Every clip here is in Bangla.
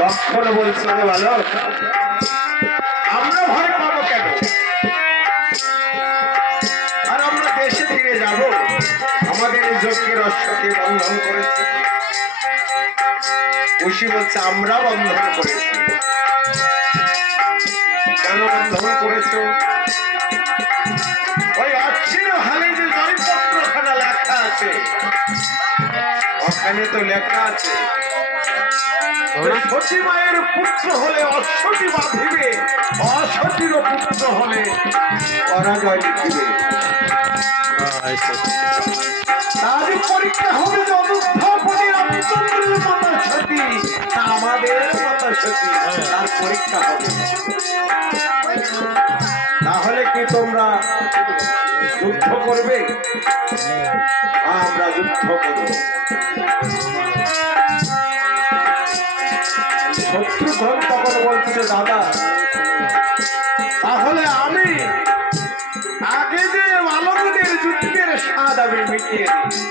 লক্ষণ বলছে বালক, আমরা ভয় পাবো কেন? আর আমরা দেশে ফিরে যাব। আমাদের এই যজ্ঞের অশ্বকে বন্ধন করেছে। ঋষি বলছে আমরা বন্ধন করেছি। কেন বন্ধন করেছ? ওই অচ্ছিন্ন হালে যে জয়পত্রখানা লেখা আছে, ওখানে তো লেখা আছে সতী মায়ের পুত্র হলে অশ্বটি বাঁধিবে, অসতীর পুত্র হলে পরাজয় লিখিবে। তার পরীক্ষা হবে যে অনুদ্ধাবনী রামচন্দ্রের মাতা সতী না আমাদের মাতা সতী, তার পরীক্ষা হবে। তাহলে কি তোমরা যুদ্ধ করবে? আমরা যুদ্ধ করব। শত্রুঘ্ন তখন বলছে দাদা, তাহলে আমি আগে যে বালকদের যুদ্ধের স্বাদ আমি মিটিয়ে দিই।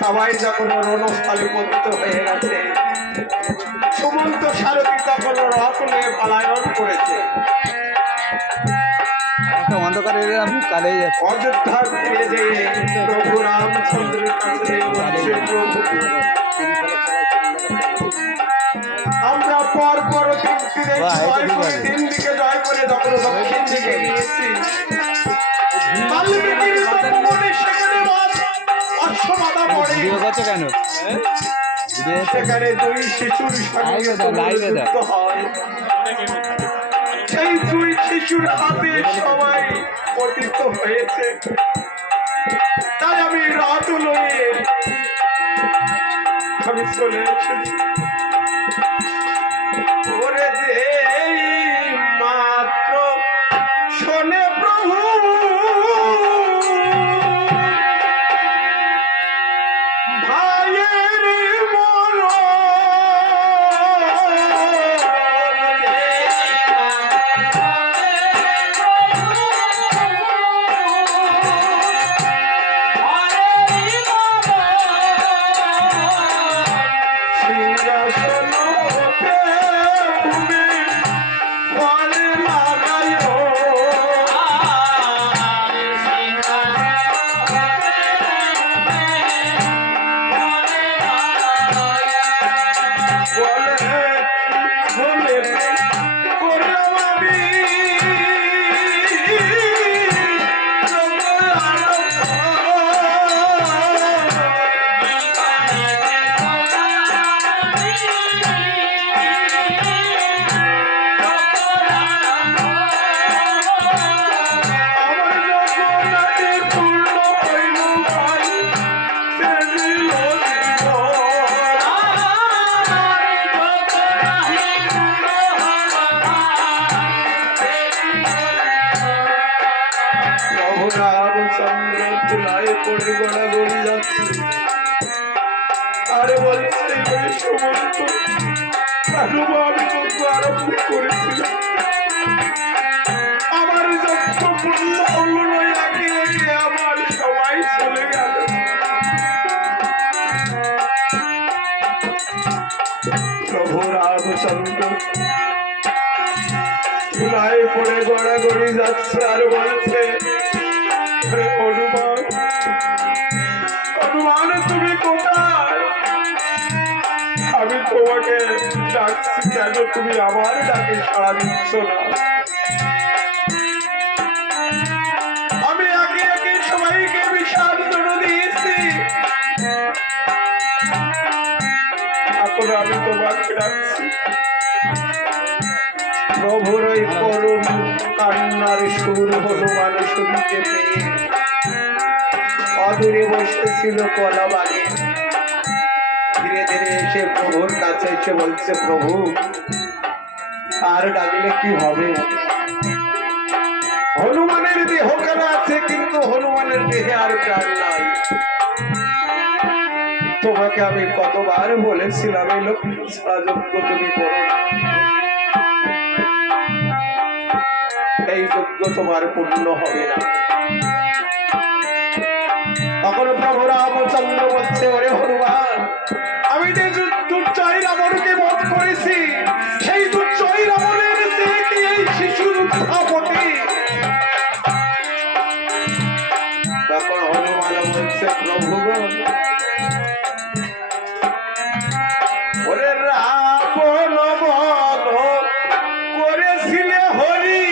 সবাই যখন রণস্থলে পতিত হয়ে গেছে, সুমন্ত সারথী তখন রথ নিয়ে পলায়ন করেছে। অন্ধকারে কালে অযোধ্যা ফিরে যেয়ে প্রভু রামচন্দ্রের কাছে প্রভু এই বাহ, এটা জয় ঠিক করে আছে। তিন দিকে জয় করে যখন দক্ষিণ দিকে গিয়েছি বাল্মীকির তপবনে সেখানে অশ্বমাথা পড়ে ভিডিও করছো কেন ভিডিও সেখানে দুই শিশুর সঙ্গে লাইভে দাও, লাইভে দাও। যুক্ত হয় সেই দুই শিশুর হাতে সবাই পতিত হয়েছে তাই আমি রাত লয়ে আমি চলে এসেছি ওরে যে মাত্র শোনে প্রভু ভাইয়ের রামচন্দ্র তুলায় পড়ে গড়াগড়ি যাচ্ছে আরে বলছে সমস্ত আমি যজ্ঞ আরম্ভ করেছিলাম আমার যজ্ঞ পূর্ণ হল একে একে আমার সবাই চলে গেল প্রভু রামচন্দ্র তুলায় পড়ে গড়াগড়ি যাচ্ছে আর বলছে হনুমান হনুমান তুমি কোথায় আমি তোমাকে ডাকছি কেন তুমি আমার ডাকে সাড়া দিচ্ছ না আমি একে একে সবাইকে বিসর্জন দিয়েছি এখন আমি তোমাকে ডাকছি প্রভুর ওই করুণ কান্নার সুর হনুমান শুনতে পেয়ে অদূরে বসেছিল কলা বাগে ধীরে ধীরে এসে প্রভুর কাছে এসে বলছে প্রভু আর ডাকলে কি হবে হনুমানের দেহ কেন আছে কিন্তু হনুমানের দেহে আর প্রাণ নাই তোমাকে আমি কতবার বলেছিলাম এই লোক যজ্ঞ তুমি করো না এই যজ্ঞ তোমার পূর্ণ হবে না তখন প্রভু রামচন্দ্র বলছে ওরে হনুমান আমি যে দুর্জয় রাবণকে বধ করেছি সেই দুর্জয় রাবণের সে কি এই শিশুর উত্থাপতি তখন হনুমান বলছে প্রভু ওরে রাবণ বধ করেছিলে হরি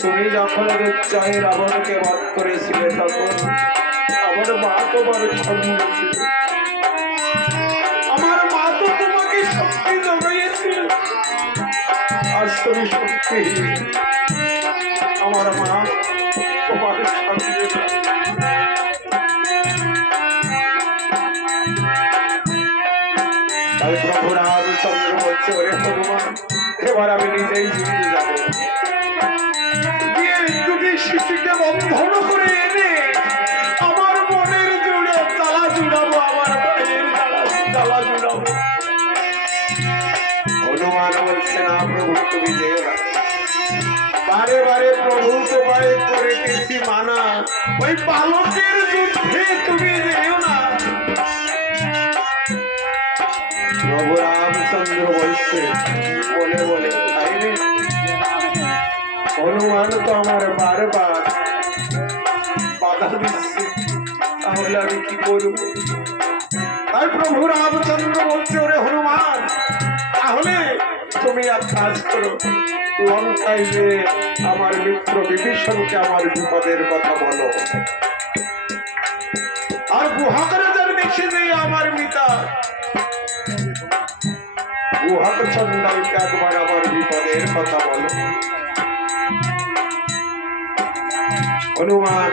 তুমি যখন দুর্জয় রাবণকে বধ করেছিলে তখন আমার মা তোমার সঙ্গে ছিল আমার মা তো তোমাকে শক্তি জোগাইয়েছিল আজ তুমি শক্তি আমার মা তোমার সঙ্গে তাই প্রভু রামচন্দ্র বলছে ওরে হনুমান এবার আমি নিজেই যুদ্ধে যাবো শিশুকে বন্ধন করে এনে আমার মনের জুড়ে জ্বালা জুড়াবো, আমার ভাইয়ের জ্বালা জুড়াবো। হনুমান বলছে, না প্রভু তুমি যেও না, বারে বারে প্রভু তোমায় করেছি মানা, ওই বালকের যুদ্ধে তুমি যেও না। প্রভু রামচন্দ্র বলছে, বলে বলে তাই রে, হনুমান তো আমার বারবার বাধা দিচ্ছে, তাহলে আমি কি করব? তাই প্রভু রামচন্দ্র বলছে, ওরে হনুমান, তাহলে তুমি এক কাজ করো, লঙ্কায় যে আমার মিত্র বিভীষণকে আমার বিপদের কথা বলো, আর গুহাকরাজার দেশে যে আমার মিতা গুহাক চন্ডালকে একবার আমার বিপদের কথা বলো। হনুমান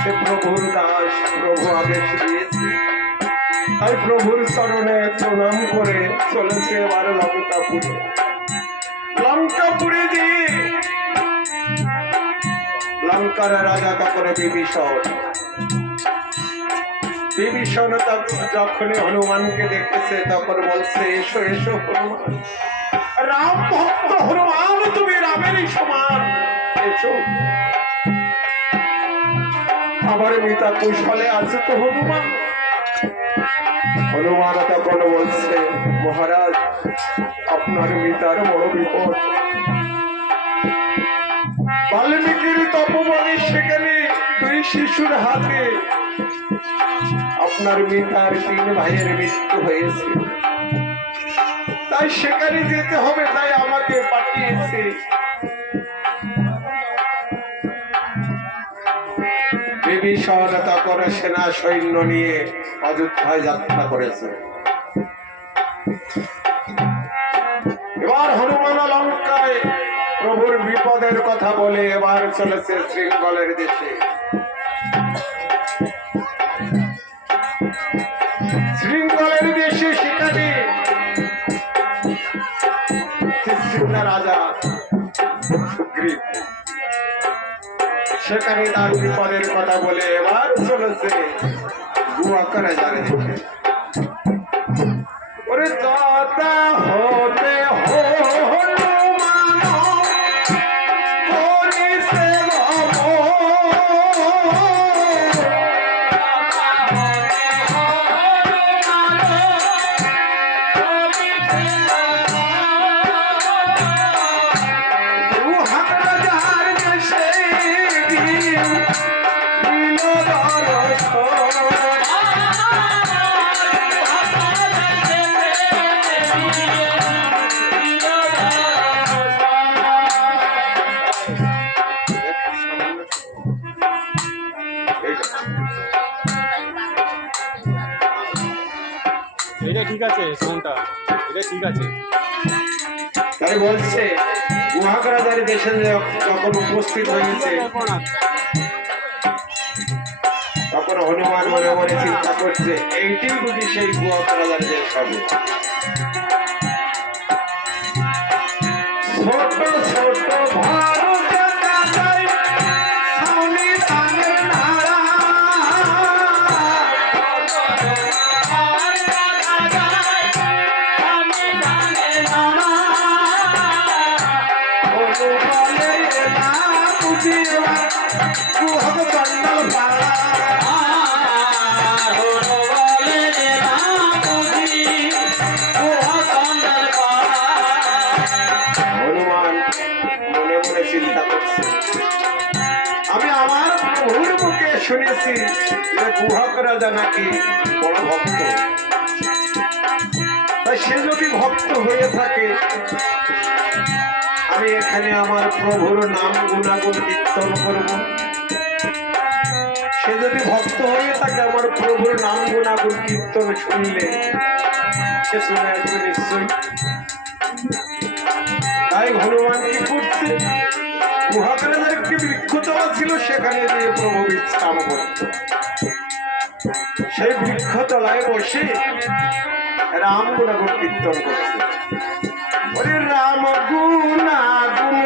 সে প্রভুর দাস, প্রভু আদেশ দিয়েছে, তাই প্রভুর চরণে প্রণাম করে চলেছে এবার লঙ্কাপুরে। লঙ্কাপুরে যে লঙ্কার রাজা তারপরে বিভীষণ, বিভীষণ যখনই হনুমানকে দেখেছে তখন বলছে, এসো এসো হনুমান, রাম ভক্ত হনুমান, তুমি রামেরই সমান, এসো। আমার মিতা কৌশলে আছে তো হনুমান? হনুমান তখন বলছে, মহারাজ আপনার মিতার বড় বিপদ, বাল্মীকির তপবনে সেখানে দুই শিশুর হাতে আপনার মিতার 3 ভাইয়ের মৃত্যু হয়েছে, তাই সেখানে যেতে হবে, তাই আমাকে পাঠিয়েছে। বিভীষণ তখন সেনা সৈন্য নিয়ে অযোধ্যায় যাত্রা করেছে। এবার হনুমান লঙ্কায় প্রভুর বিপদের কথা বলে এবার চলেছে শৃঙ্গলের দেশে। শৃঙ্গলের দেশে সেখানে রাজা সুগ্রীব সেখানে তার বিপদের কথা বলে এবার চলেছে গুহাকরাজার দেশে। ওরে দাতা হতে এটা ঠিক আছে, সাউন্ডটা এটা ঠিক আছে। তাই বলছে গুহাকরাজার দেশে যখন উপস্থিত হয়েছে তখন হনুমান মনে মনে চিন্তা করছে, এইটি বুঝি সেই গুহাকরাজার দেশ হবে। ছোট ছোট ভারত কাজাই সাউনি তানের নাড়া, গুহাক চন্ডাল পাড়া, হনুমান মনে মনে চিন্তা করছে, আমি আমার প্রভুর মুখে শুনেছি যে গুহাক রাজা নাকি বড় ভক্ত, তাই সে যদি ভক্ত হয়ে থাকে আমি এখানে আমার প্রভুর নাম গুণাগুণ কীর্তন করব। সে যদি ভক্ত হয়ে থাকে আমার প্রভুর নাম গুণাগুণ কীর্তন শুনলে সে শুনে আসবে নিশ্চয়ই। তাই হনুমান কি করছে, গুহাকরাজার একটি বৃক্ষতলা ছিল, সেখানে গিয়ে প্রভু বিশ্রাম করত। সেই বৃক্ষতলায় বসে রাম গুণাগুণ কীর্তন করছে। ওরে রাম গুণাগুণ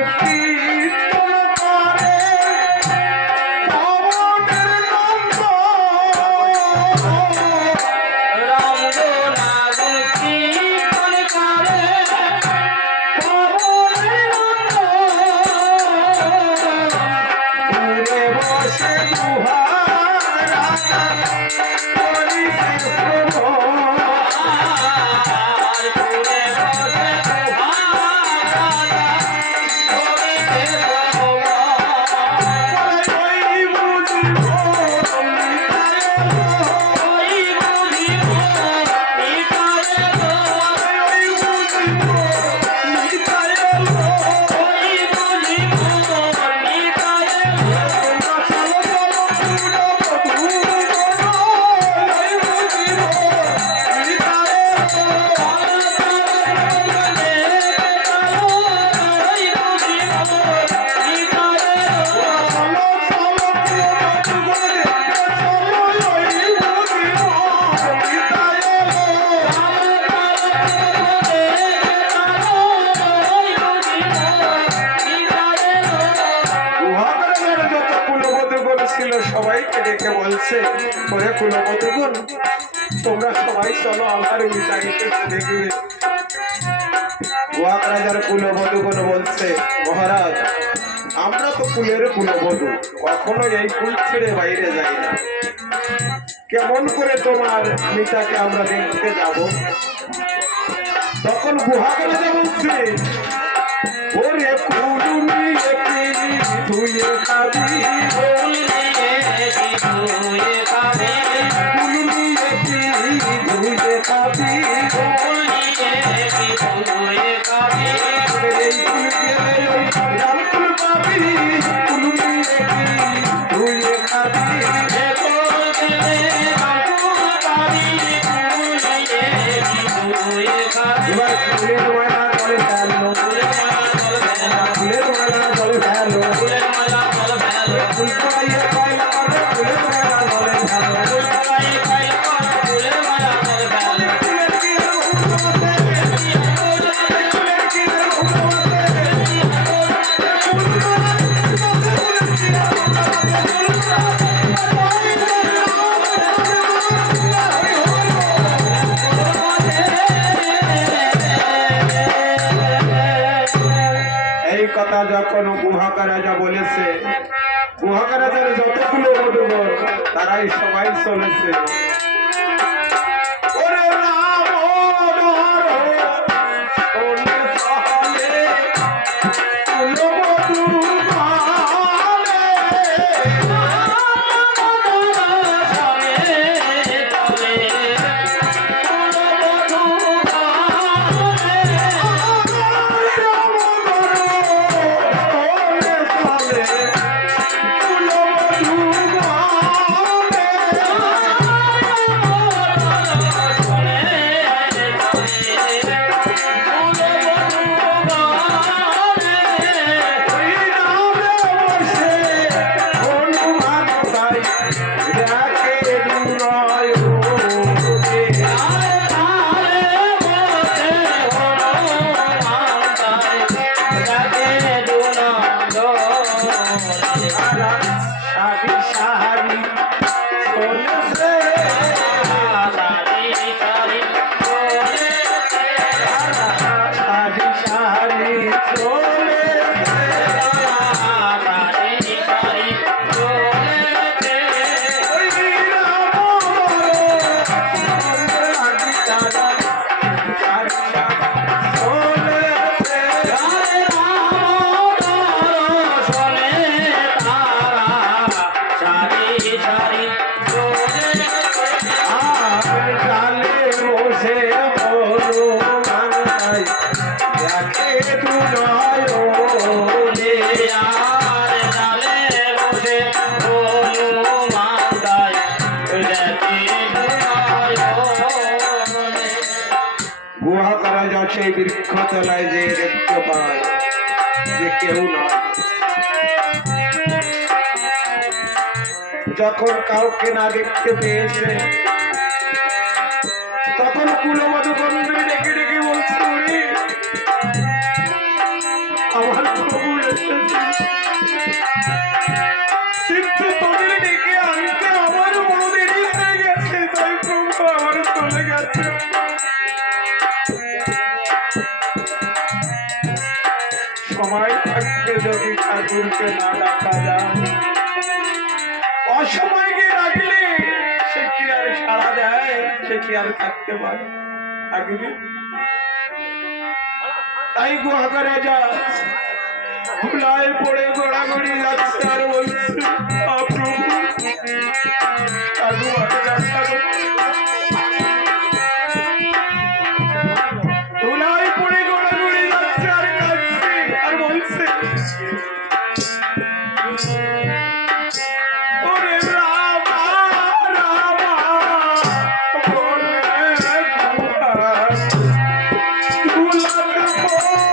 বলছে, ওরে কুলবধূগণ, তোমরা সবাই চলো আমার মিতাকে দেখবে। গুহাক রাজার কুলবধূগণ বলছে, মহারাজ আমরা তো কুলের কুলবধূ, কখনো এই কুল ছেড়ে বাইরে যাই না, কেমন করে তোমার মিতাকে আমরা দেখতে যাব? তখন গুহাক রাজা বলছে, ওরে কুলুমি কি ধুয়ে খাবি, কুলুমি কি ধুয়ে খাবি, এই কুল গেলে লাল কুল পাবি, কুলুমি কি ধুয়ে খাবি। এবার কুলের মালা জলে ফেলো, কুলের মালা জলে ফেলো, কুল পাইয়ে পাইলা করে কুলের মালা জলে ফেলো। কুলের কি আর হুকুম আছে, কুলের কি আর হুকুম আছে, কুল মালা কুলের কি আর হুকুম এই কথা যখন গুহাক রাজা বলেছে, গুহাক রাজার যতগুলো বধূগণ তারাই সবাই চলেছে। ওরে রাম নর ওলে সহলে কুলবধূ গানে, গুহাক রাজা সেই বৃক্ষ তলায় যে দেখতে পায় যে কেউ না, যখন কাউকে না দেখতে পেয়েছে তখন কুলবধূগণকে ডেকে ডেকে বলছে, ওরে আমার প্রভু এসেছে, কিন্তু তোদের ডেকে আনতে আমার বড় দেরি হয়ে গেছে, তাই প্রভু আমার চলে গেছে। সময় থাকতে যদি ঠাকুরকে না ডাকা যায়, অসময়কে ডাকলে সে কি আর সাড়া দেয়, সে কি আর থাকতে পারে? থাকবে? তাই গুহাক রাজা ভুলায় পড়ে গোড়াগড়ি যাচ্ছে আর বলছে, প্রভু ঠাকুমাকে ডাকা ধুলায় পড়ে গোড়াগড়ি যাচ্ছে আর কাঁদছে আর বলছে, ওরে রামা রামা বলে ধুলাত পড়িল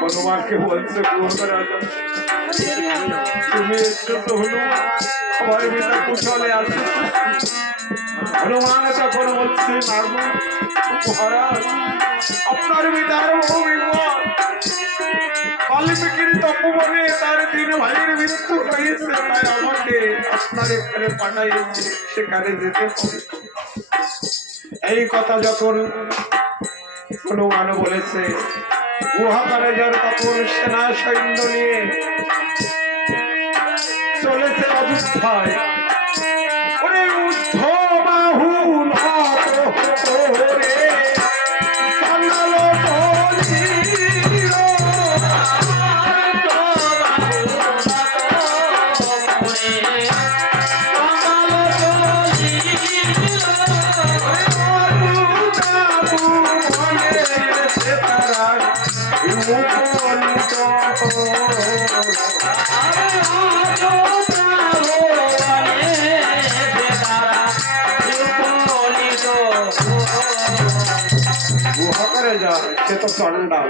হনুমানকে বলছে তুমি এসছো তো হনুমান আমার পিতা কুশলে আছে। হনুমান তখন বলছে মহারাজ আপনার পিতার বহু বিপদ বাল্মীকির তপবনে তার 3 ভাইয়ের মৃত্যু হয়েছে, তাই আমাকে আপনার এখানে পাঠাইছে, সেখানে যেতে হবে। এই কথা যখন হনুমান বলেছে গুহাকারে যার তখন সেনা সৈন্য নিয়ে চলেছে অযোধ্যায়। ওরে উদ্ধ বাহু রে কানালো গুহাকারে যা সে তো চণ্ডাল,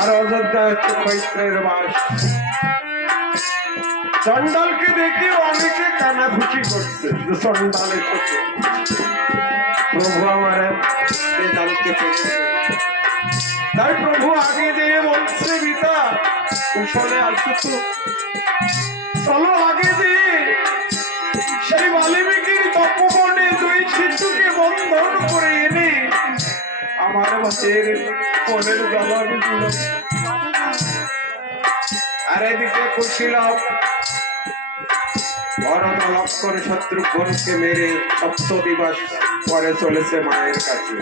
আর অযোধ্যা হচ্ছে কৈত্রের বাস। চণ্ডালকে দেখে অনেকে কানাঘুষি করছে যে চণ্ডাল এসেছে। প্রভু আমার বেদালকে পেয়েছে, তাই প্রভু আগে যেয়ে বলছে পিতা কুশলে আসো তো, চলো আগে যেয়ে সেই বাল্মীকির তপবনে 2 শিশুকে বন্ধন করে এনে আমার মাছের মনের জ্বালা বুঝল। আর এদিকে কুশীলব ভরত লক্ষ্মণ শত্রুঘ্নকে মেরে 7 দিবস পরে চলেছে মায়ের কাছে।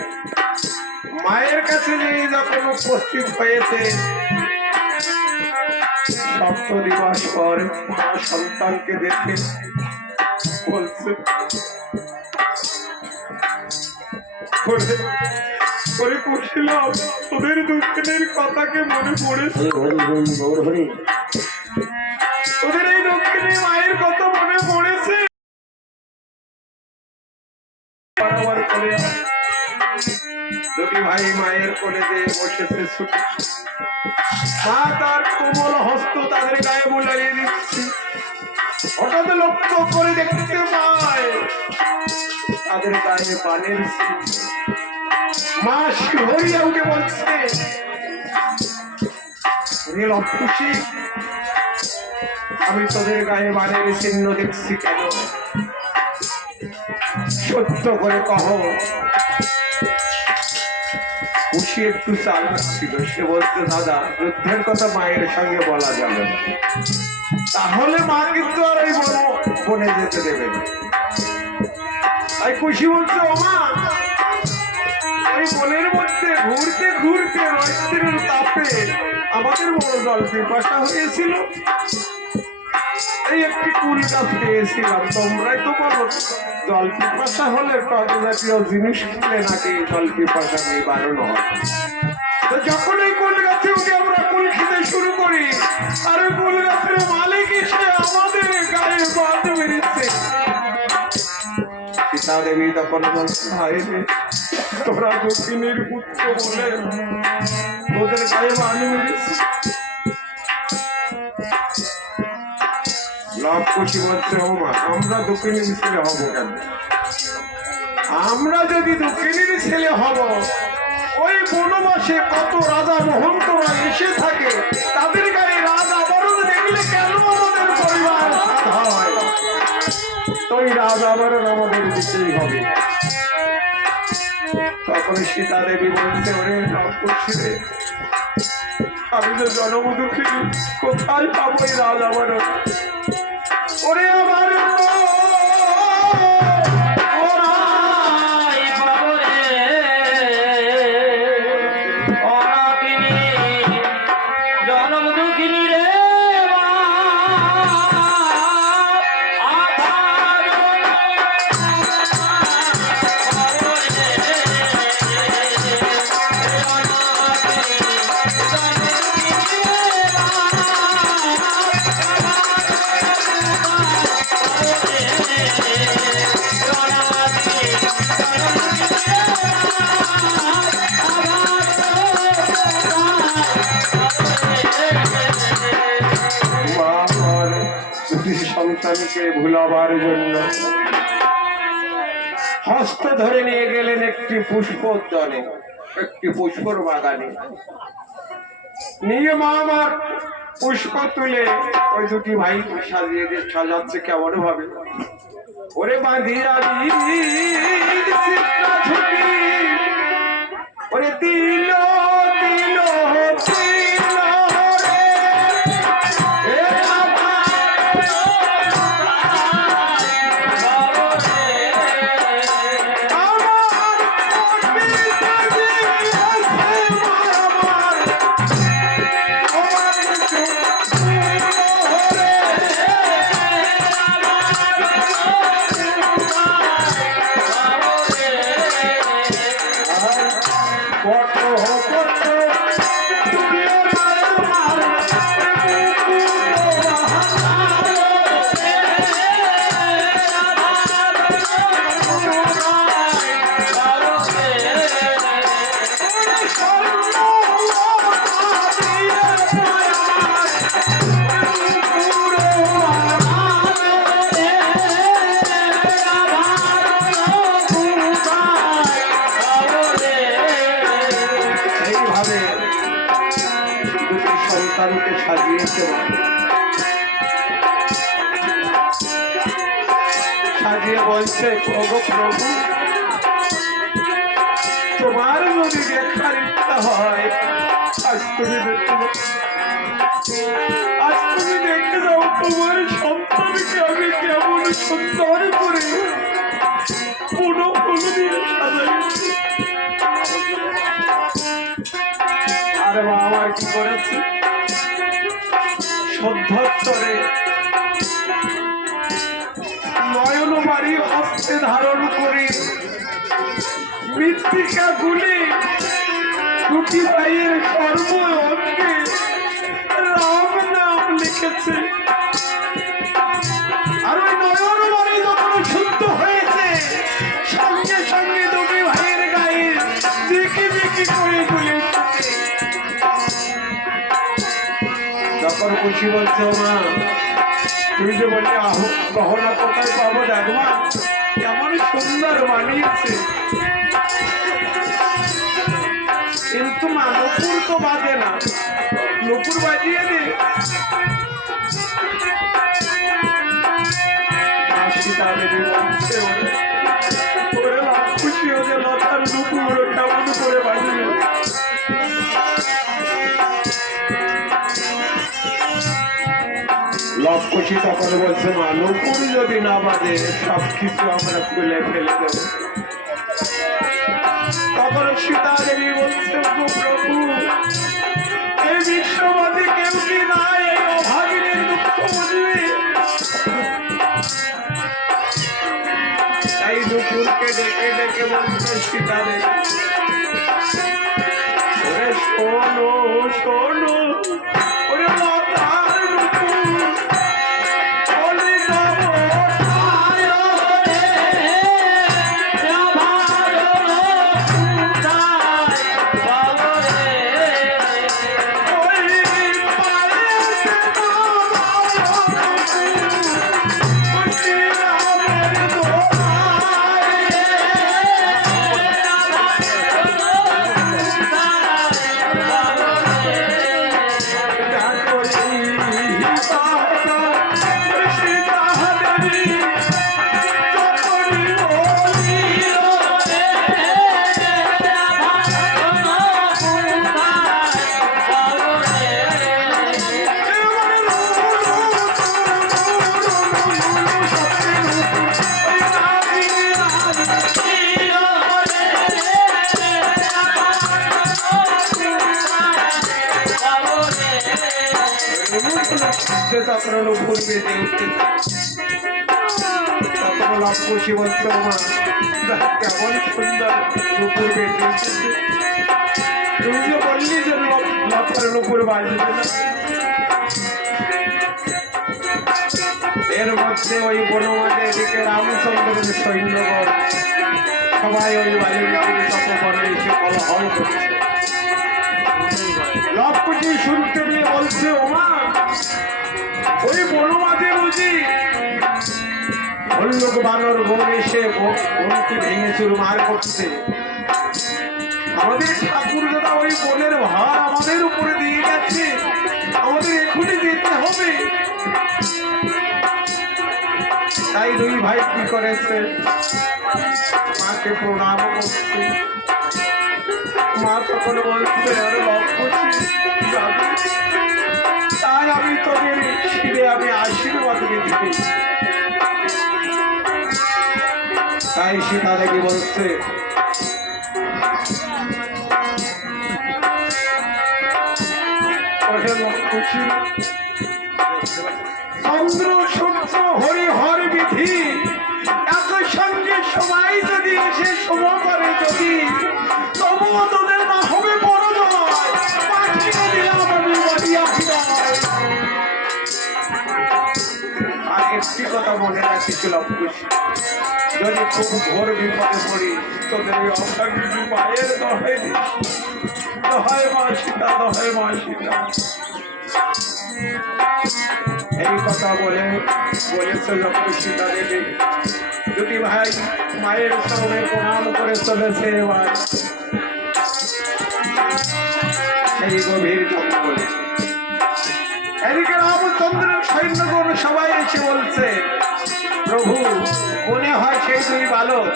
মায়ের কাছে নিয়ে যখন উপস্থিত হয়েছে 7 দিবস পর মা সন্তানকে দেখে বলছে কুশীলব তোদের দুঃখের কথাকে মনে পড়েছে, তোদের এই দক্ষিণী মায়ের কথা মনে পড়েছে। দুটি ভাই মায়ের কোলে দিয়ে বসেছে ছুটে, মা তার কোমল হস্ত তাদের গায়ে বুলাইয়ে দিচ্ছে। হঠাৎ লক্ষ্য করে দেখতে পায় তাদের গায়ে বানের চিহ্ন। মা শিহরিয়া উঠে বলছে খুশি আমি তোদের গায়ে বানের চিহ্ন দেখছি কেন, সত্য করে কহ। খুশি একটু চালাক ছিল, সে বলছে দাদা যুদ্ধের কথা মায়ের সঙ্গে বলা যাবে না, তাহলে মা কিন্তু আর এই বনে যেতে দেবে না। তাই খুশি বলছে ও মা ওই বনের মধ্যে ঘুরতে ঘুরতে রাত্রির তাপে আমাদের বড় জল পিপাসা হয়েছিল, এই একটি কুল গাছ পেয়েছিলাম। তোমরাই তো বলো জল পিপাসা হলে টক জাতীয় জিনিস খেলে নাকি জল পিপাসা নিবারণ হয়। তো যখন এই কুল গাছে উঠে আমরা কুল খেতে শুরু করি, আর ওই কুল গাছের মালিক এসে আমাদের গায়ে বাদ মেরেছে। সীতা দেবী তখন বলছে হায় রে তোরা দক্ষিণের পুত্র বলে ওদের গায়ে বাদ মেরেছে। খুশি বলছে ও মা আমরা দক্ষিণের ছেলে হব কেন? আমরা যদি দক্ষিণের ছেলে হব, ওই বনবাসে কত রাজা মহন্তরা এসে থাকে, তাদের গায়ে রাজ আবরণ দেখলে কেন আমাদের পরিবার হয়? তো ওই রাজ আবারও আমাদের দিতেই হবে। তখন সীতা দেবী বলছে, ওরে রামকুশিরে, আমি তো জনমদুখিনী, কোথায় পাবো এই রাজ আবারও? ওরে আমার সন্তানকে ভুলাবার জন্য হস্ত ধরে নিয়ে গেলেন একটি পুষ্পোদ্যানে, একটি পুষ্পর বাগানে নিয়ে মা আমার পুষ্প তুলে ওই দুটি ভাই সাজিয়ে দিয়ে সাজাচ্ছে কেমন ভাবে। ওরে বাঁধিয়া ওরে দিল দিল সন্তানকে সাজিয়েছে, সাজিয়ে বলছে, প্রভু প্রভু তোমার যদি দেখার ইচ্ছা হয় আজ তুমি দেখতে যাও তোমার সন্তানকে আমি কেমন সুন্দর করে পুরো দিয়ে সাজাইছি। আরে মা আমার কি করেছে, সদ্ধত্তরে নয়নবাড়ি হস্তে ধারণ করে মৃত্তিকা গুলি দুটি ভাইয়ের সর্বঙ্গে রাম নাম লিখেছে। আর ওই নয়নবাড়ি যখন শুদ্ধ হয়েছে সঙ্গে সঙ্গে দুটি ভাইয়ের গায়ে দিকি দিকি করে তুলেছে। তখন খুশি বলছে, মা তুমি যে বললে গহনা কোথায় পাবো, দেখবা কেমন সুন্দর বানিয়েছে, কিন্তু মা নুপুর তো বাজে না, নুপুর বাজিয়ে দে। সীতা দেবী বলছে, ওরে খুশি হয়ে লতার নুপুর কেমন করে বাজিয়ে। লক্ষ্মী তখন বলছে, মা নুপুর যদি না বাজে সবকিছু আমরা খুলে ফেলে দেবো। তখন সীতা দেবী বলছে, প্রভু এই বিশ্ববাদী কেউ কি নাই এই অভাগিনীর দুঃখ বুঝবে? এই নুপুরকে ডেকে ডেকে বলছে সীতা দেবী, ওরে শোনো শোনো, ওরে লতার নুপুর তখন নুপুর বেঁধে উঠতেছে। তখন লক্ষ্মী বলছে, মা কেমন সুন্দর নুপুর বেঁধে উঠতেছে, তুই যে বললি যে লক্ষের নুপুর বাজবে না। এর মধ্যে ওই বনমাঝে এদিকে রামচন্দ্রের সৈন্যগণ সবাই ওই বালির তপবনে এসে কলহল করছে। লক্ষ্মী শুনতে পেয়ে বলছে, ওমা ওই বনমাঝে বুঝি ভল্লুক বানর গণ এসে বনকে ভেঙে চুরমার করছে। আমাদের ঠাকুর দাদা ওই বনের ভার আমাদের উপরে দিয়ে গেছে, আমাদের এখনই যেতে হবে। তাই দুই ভাই কি করেছে, মাকে প্রণাম করছে। মা তখন বলছে, আরে লক্ষ্মী যাবে, তাই আমি তোদের শিরে আমি আশীর্বাদ দিচ্ছি। তাই সীতা দেখি বলছে, চন্দ্র সূর্য হরিহর বিধি একই সঙ্গে সবাই যদি এসে সম করে যদি, তবুও তোদের না হবে পরাজয়। পাঠিয়ে দিলাম আমি বলিয়া বিদায়। আর একটি কথা মনে রাখিস লক্ষ্মী, যদি খুব ঘোর বিপদে পড়ি তোদের ওই অভাগী মায়ের দহাই দিস। দহাই মা সীতা, দহাই মা সীতা। এই কথা বলেছে যখন সীতা দেবী দুটি ভাই মায়ের সামনে প্রণাম করে চলেছে। এবার সেই গভীর জঙ্গলে এদিকে রামচন্দ্রের সৈন্যগণ সবাই এসে বলছে, প্রভু মনে হয় সেই দুই বালক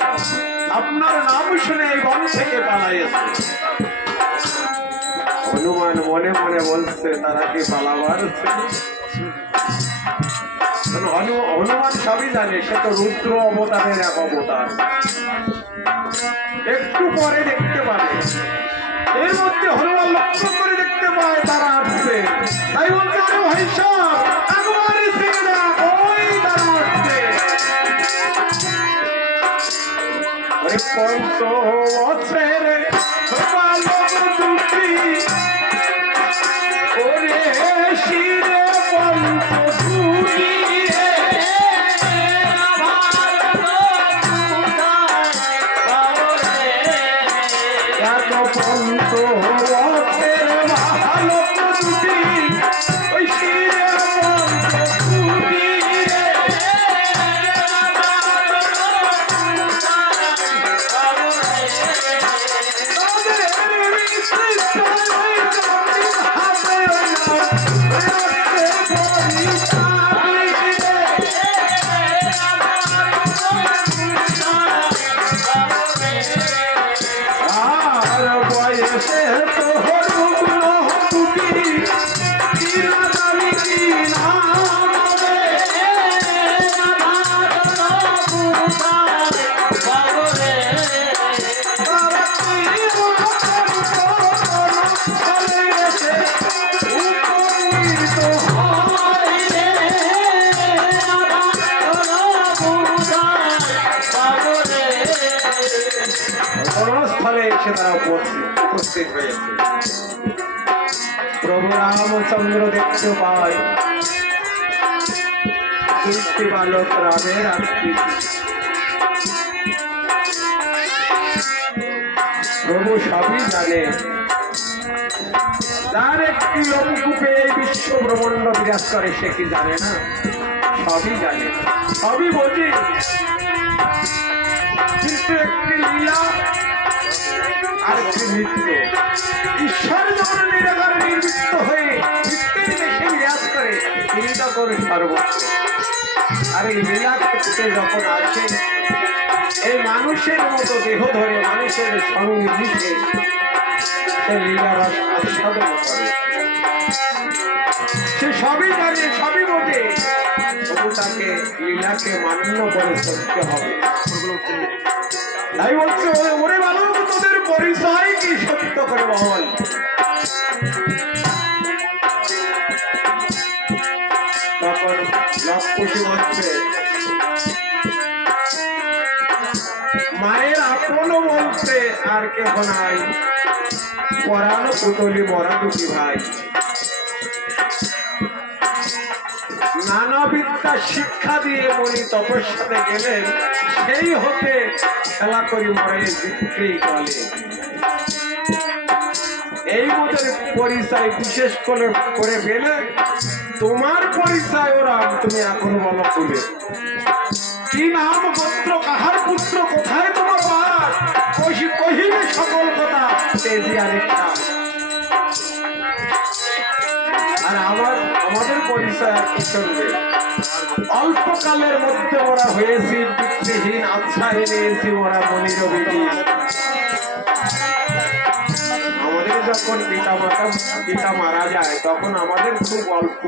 আপনার নাম শুনে এই বন থেকে পালাইছে। হনুমান মনে মনে বলছে, তারা কি পালাবার? হনুমান সবই জানে, সে তো রুদ্র অবতারের এক অবতার। একটু পরে দেখতে পাবে, এর মধ্যে হনুমান লক্ষ্য করে দেখতে পায় তারা আসছে। তাই বলছে, আরে ভাই সব একবার এসে না, ওই তারা আসছে। পঞ্চ বছরে বালক দুটি ওরে শিরে পঞ্চ দুটি এত পঞ্চ বছরে বালক দুটি ওই শিরে পঞ্চ দুটি উপস্থিত হয়েছে। প্রভু রামচন্দ্র দেখতে পায় দুইটি বালক রামের আকৃতি। প্রভু সবই জানে, যার একটি লোমকূপে এই বিশ্ব ব্রহ্মাণ্ড বিরাজ করে সে কি জানে না? সবই জানে, সবই বোঝে। কিন্তু একটি লীলা আর একটি নৃত্য। ঈশ্বর যখন নিরাকার নির্মিত হয়ে নিত্যের দেশে বিরাজ করে, তিনি তখন সর্বত্র। আর এই লীলা ক্ষেত্রে যখন আসে, এই মানুষের মতো দেহ ধরে মানুষের সঙ্গে মিশে সে লীলার আস্বাদন করে। সে সবই জানে, সবই বোঝে, তবু তাকে লীলাকে মান্য করে চলতে হবে। তাই বলছে, ওরে বালক তোদের পরিচয় কি সত্য করে বল। তখন মায়ের আপন বলতে আর কেহ নাই, পরানো পুতলি মরা দুটি ভাই। নানা বিদ্যা শিক্ষা দিয়ে মনি তপস্যাতে গেলেন, সেই হতে খেলা করি মরে জিততেই চলে। এই মতের পরিচয় বিশেষ করে গেলে তোমার পরিচয় ওরা তুমি এখন বলো খুলে। কি নাম গোত্র, কাহার পুত্র, কোথায় তোমার বাস, কহিবে সকল কথা তেজি আরেকটা। আর আমাদের পরিচয় আর কি চলবে? অল্পকালের মধ্যে ওরা হয়েছি পিতৃহীন, আচ্ছায় নিয়েছি ওরা মনির বিধি। আমাদের যখন পিতা মারা যায় তখন আমাদের খুব অল্প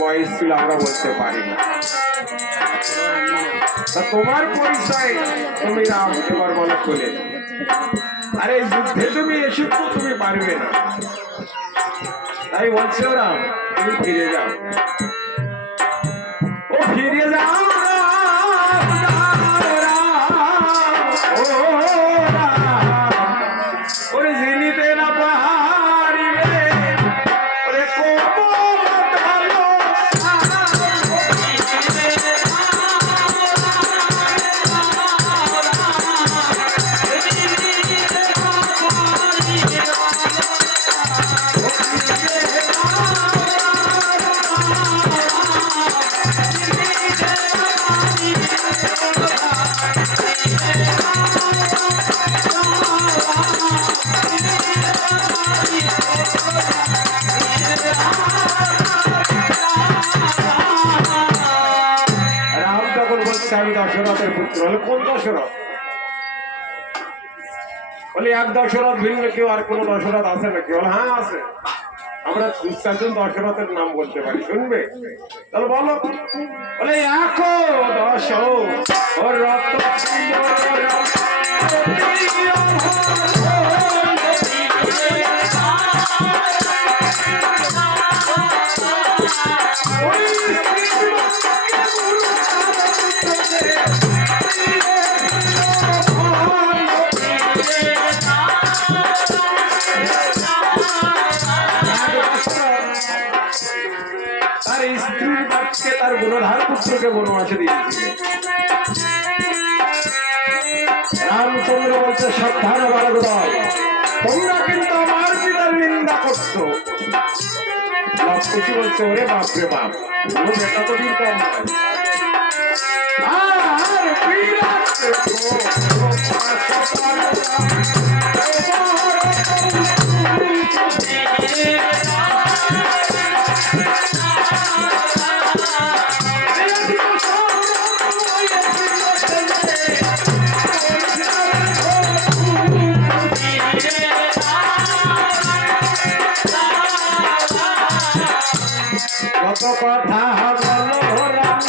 বয়স ছিল, আমরা বলতে পারি না। তোমার পরিচয় তুমি রাম, এবার বলো খুলে। আরে যুদ্ধে তুমি এসেছো, তুমি পারবে না, তাই বলছে ওরা তুমি ফিরে যাও। ও ফিরে যাও ওরে জিনিতে না পারিবে, ওরে আমি দশরথের পুত্র। হলে কোন দশরথ? বলে এক দশরথ ভিন্ন কেউ আর কোন দশরথ আছে নাকি? বলে হ্যাঁ আছে, আমরা চারজন দশরথের নাম বলতে পারি, শুনবে? তাহলে বলো। বলে এক দশরথ তার স্ত্রীর বাক্যে তার গুণধার পুত্রকে বনবাসে দিয়েছিল। রামচন্দ্র বলছে সাবধান বালকদল, তোমরা কিন্তু আমার পিতার নিন্দা করছো। লক্ষ্মী বলছে ওরে বাপরে বাপ, ও বেটা তো কিন্তু কত কথা বলো রাম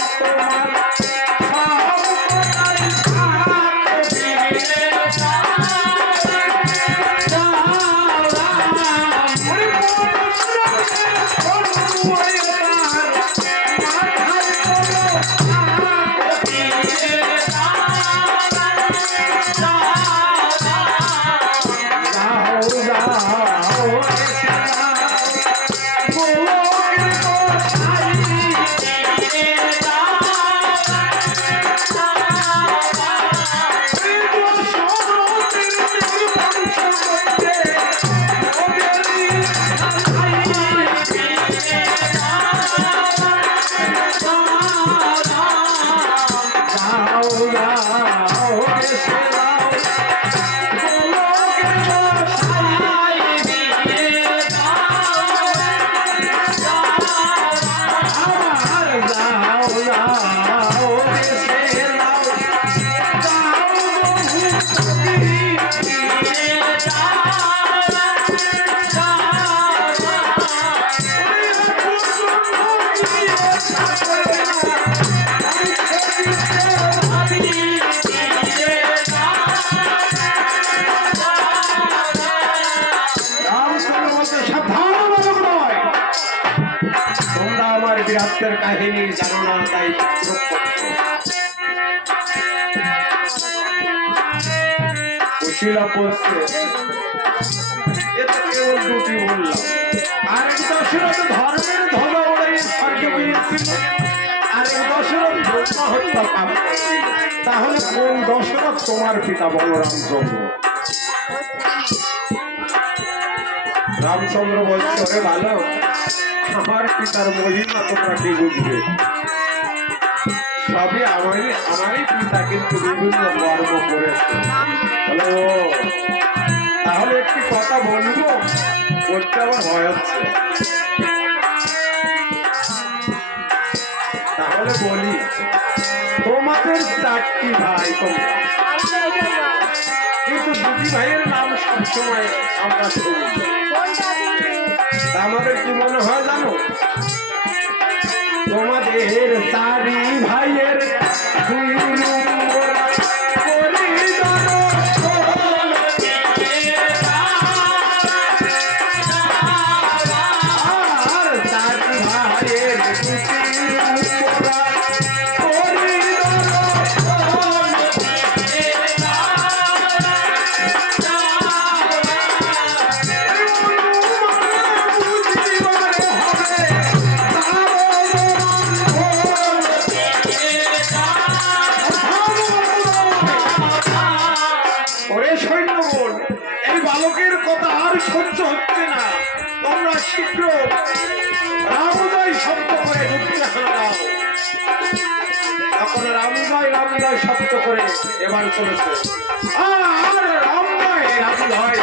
তোমার বীরত্বের কাহিনী জানো না, তাই শিলা বলছে এটা কেবল দুটি বললাম, আরেক দশরথ ধর্মের ধ্বজা উড়াইয়ে স্বর্গে গিয়েছিল, আরেক দশরথ ব্রহ্মা হত্যা পাপ করেছিল। তাহলে কোন দশরথ তোমার পিতা বলরামচন্দ্র? রামচন্দ্র বলছে, ওরে ভালো, আমার পিতার মহিমা তোমরা কি বুঝবে? সবই আমারই পিতা, কিন্তু বিভিন্ন কর্ম করেছে। হ্যালো, তাহলে একটি কথা বলবো, বলতে আমার ভয় হচ্ছে, তাহলে বলি, তোমাদের 4টি ভাই তোমরা, কিন্তু দুটি ভাইয়ের নাম সবসময় আমরা শুনি। তা আমাদের কি মনে হয় জানো? তোমাদের 4 ভাইয়ের 2 নম্বর পরিজন, আর 4 ভাইয়ের 2 নম্বর সহ্য হচ্ছে না, তোমরা শীঘ্র রামজয় শব্দ করে যুদ্ধে হানা দাও। এখন রামজয় শব্দ করে এবার চলেছে, আর রামজয় রামজয়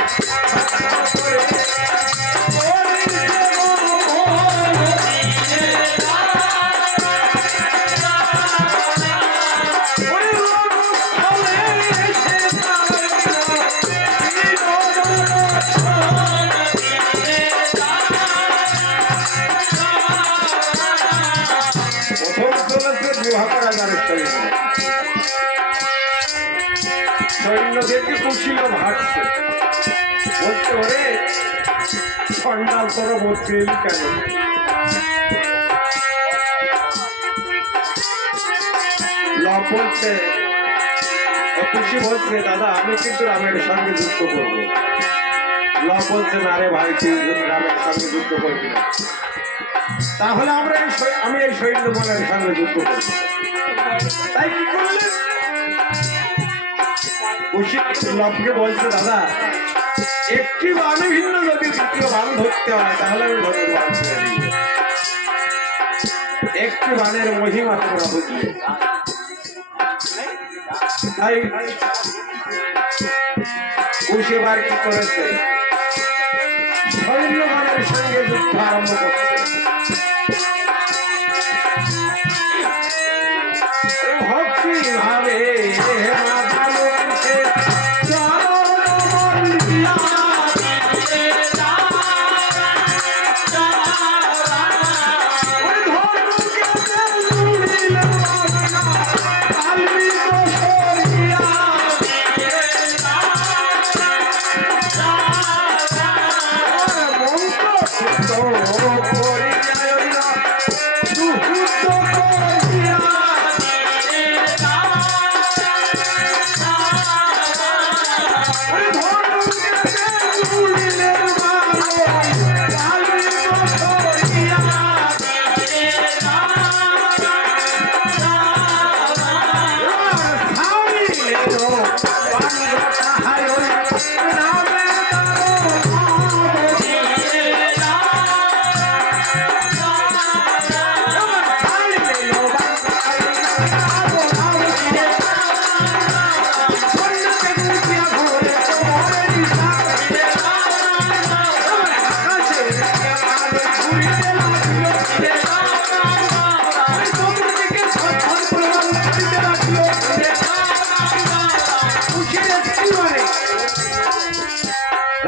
সৈন্য দেখে কুশিল ভাটছে, বলছে, ওরে সন্ন্যাল তোর বলতে কেন? বলছে, খুশি বলছে, দাদা আমি কিন্তু রামের সঙ্গে যুদ্ধ করবো। বলছে, না রে ভাই, তুই রামের সঙ্গে যুদ্ধ করবি না, তাহলে আমি এই সৈন্য বলের সঙ্গে যুদ্ধ করবো। তাই কি করলেন? লবকে বলছে, দাদা একটি বান ভিন্ন যদি দ্বিতীয় বান ধরতে হয় তাহলে আমি ধরতে পারছি, একটি বানের মহিমা তোমরা বুঝলে। তাই কুশিবার কি করেছে? সৈন্য বানের সঙ্গে যুদ্ধ আরম্ভ করছে। ভক্তি ভাবে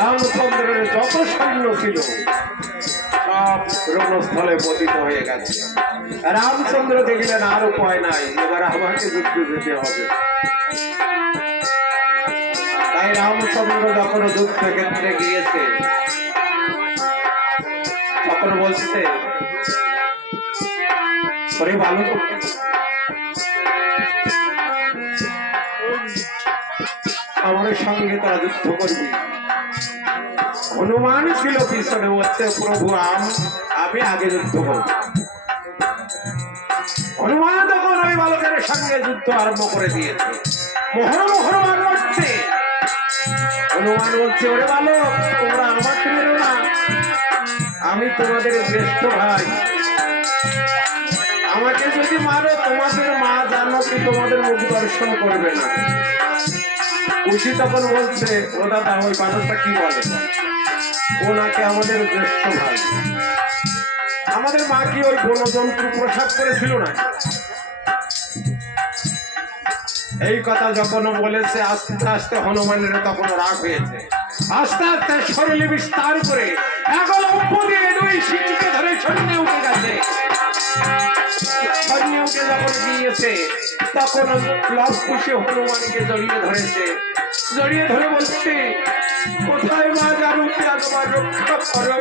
রামচন্দ্রের যত সৈন্য ছিল সব রণস্থলে পতিত হয়ে গেছে। রামচন্দ্র দেখলেন আর উপায় নাই, এবার আমাকে যুদ্ধে যেতে হবে। তাই রামচন্দ্র যখন যুদ্ধক্ষেত্রে গিয়েছে তখন বলছে, ওরে বালক, আমার সঙ্গে তারা যুদ্ধ করবি। হনুমান ছিল পিছনে, বলছে প্রভু আমি আগে যুদ্ধ করব। হনুমান তখন ওই বালকের সঙ্গে যুদ্ধ আরম্ভ করে দিয়েছে। হনুমান বলছে, হনুমান বলছে ওরে বালক তোমরা আমাকে মেরো না, আমি তোমাদের জ্যেষ্ঠ ভাই, আমাকে যদি মারো তোমাদের মা জানো কি তোমাদের মুখ দর্শন করবে না। খুশি তখন বলছে ও দাদা ওই বালকটা কি বলে, ওনাকে আমাদের জ্যেষ্ঠ ভাই, আমাদের মা কি ওই বনজন্তু প্রসাদ করেছিল না। এই কথা যখন বলেছে আস্তে আস্তে হনুমানের তখন রাগ হয়েছে। আস্তে আস্তে শরীরে বিস্তার করে এখন দিয়ে দুই শিশুকে ধরে সৈন্য উঠে গেছে। সৈন্য উঠে যখন গিয়েছে তখন লব খুশি হনুমানকে জড়িয়ে ধরেছে। জড়িয়ে ধরে বলছে কোথায় মা জানকী আমার রক্ষা করো,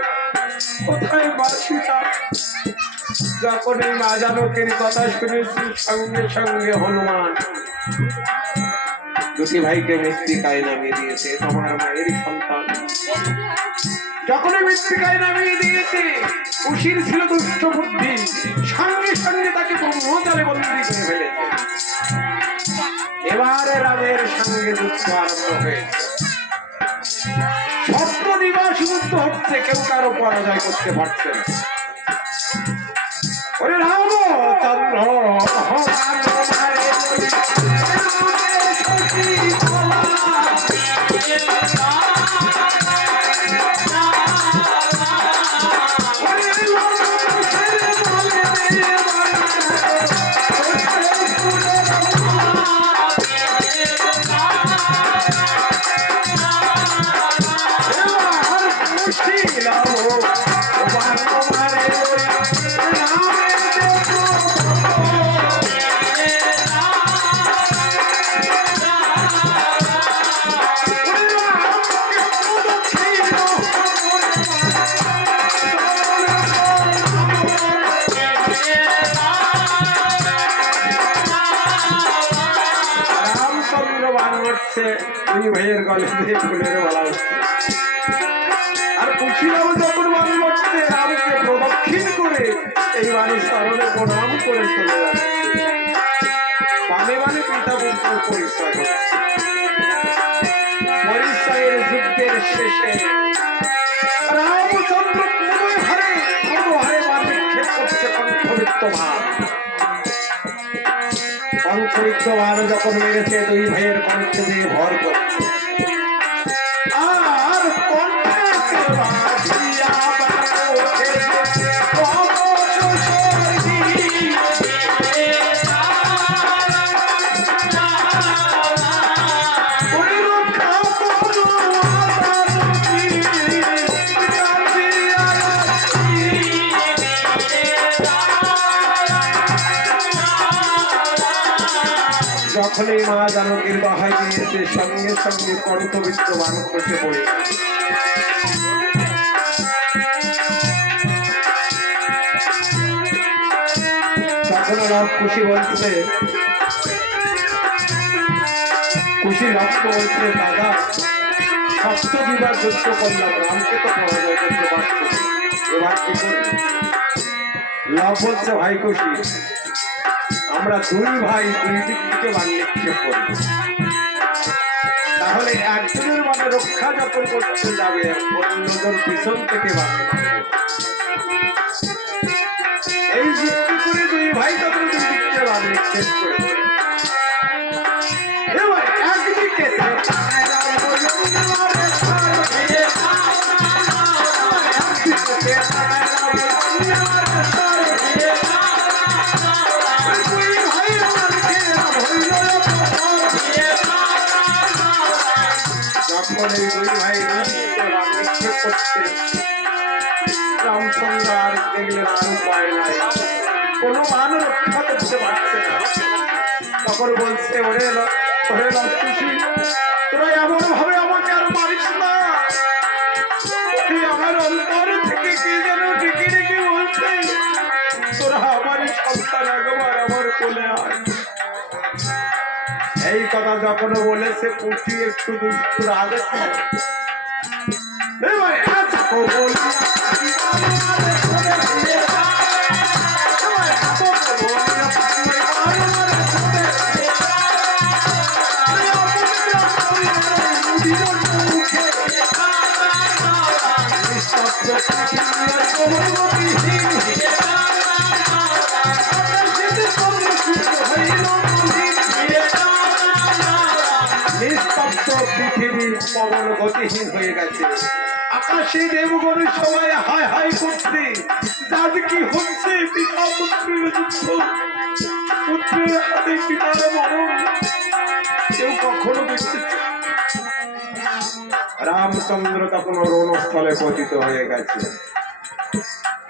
কোথায় মা সীতা। যখন এই মা জানকীর কথা শুনেছি সঙ্গে সঙ্গে হনুমান দুটি ভাইকে মৃত্তিকায় নামিয়ে দিয়েছে। তোমার মায়ের সন্তান যখন মৃত্তিকায় নামিয়ে দিয়েছে, খুশির ছিল দুষ্ট বুদ্ধি, সঙ্গে সঙ্গে তাকে ব্রহ্মজালে বন্দী করে ফেলেছে। এবারে রামের সঙ্গে যুদ্ধ আরম্ভ হয়েছে। সপ্ত দিবস যুদ্ধ হচ্ছে, কেউ কারো পরাজয় করতে পারছে না। ওরে রামচন্দ্র দুই ভাইয়ের গলে দিয়ে ফুলের বলা হচ্ছে। আর খুশিরাও যখন বান করছে রামকে প্রদক্ষিণ করে এই মানুষ চরণে প্রণাম করে চলে যাচ্ছে। মানে মানে পিতা পুত্রের পরিচয় হচ্ছে। পরিচয়ের যুদ্ধের শেষে রামচন্দ্র হারে মান নিক্ষেপ করছে কণ্ঠবিত্ত ভাব। কণ্ঠবিত্ত ভাব যখন মেরেছে দুই ভাইয়ের কণ্ঠে দিয়ে ভর করছে। আর কণ্ঠে বাজিয়া বাজে যখন এই মা জানকীর বাহাই দিয়েছে সঙ্গে সঙ্গে কণ্ঠবিত্ত বান করতে পড়ে। তখন রব খুশি বলছে, খুশি লক্ষ্য বলছে দাদা সপ্ত বিবার যুদ্ধ করলাম, রামকে তো পরাজয় করতে পারছি, এবার কি করবো? লব বলছে ভাই খুশি আমরা দুই ভাই দুই দিক থেকে বান নিক্ষেপ করি, তাহলে একজনের মানে রক্ষা যখন করতে যাবে অন্যজন পিছন থেকে বান এই যুক্তি করে দুই ভাই তখন দুই দিক থেকে বান নিক্ষেপ করে। এবার একদিকে রামচন্দ্র আর দেখলেন আর উপায় নাই, কোনো মান রক্ষা করতে পারছে না। তখন বলছে ওরে খুশি তোরা এমন ভাবে আমাকে আর মারিস না, আমার অন্তর থেকে কি যেন ডেকে ডেকে বলছে তোরা আমার সন্তান একবার আমার কোলে আয়। এই কথা যখন এখনো বলেছে পুঁটি একটু দুষ্টু রাগ আছে এবারে আজকে বলি পৃথিবীর পবন গতিহীন হয়ে গেছে আকাশে দেবগণের সবাই হায় হায় করছে যাদের কি হচ্ছে পিতা পুত্রের যুদ্ধ পুত্রের হাতে পিতার মরণ কেউ কখনো দেখতে রামচন্দ্র তখন রণস্থলে পতিত হয়ে গেছে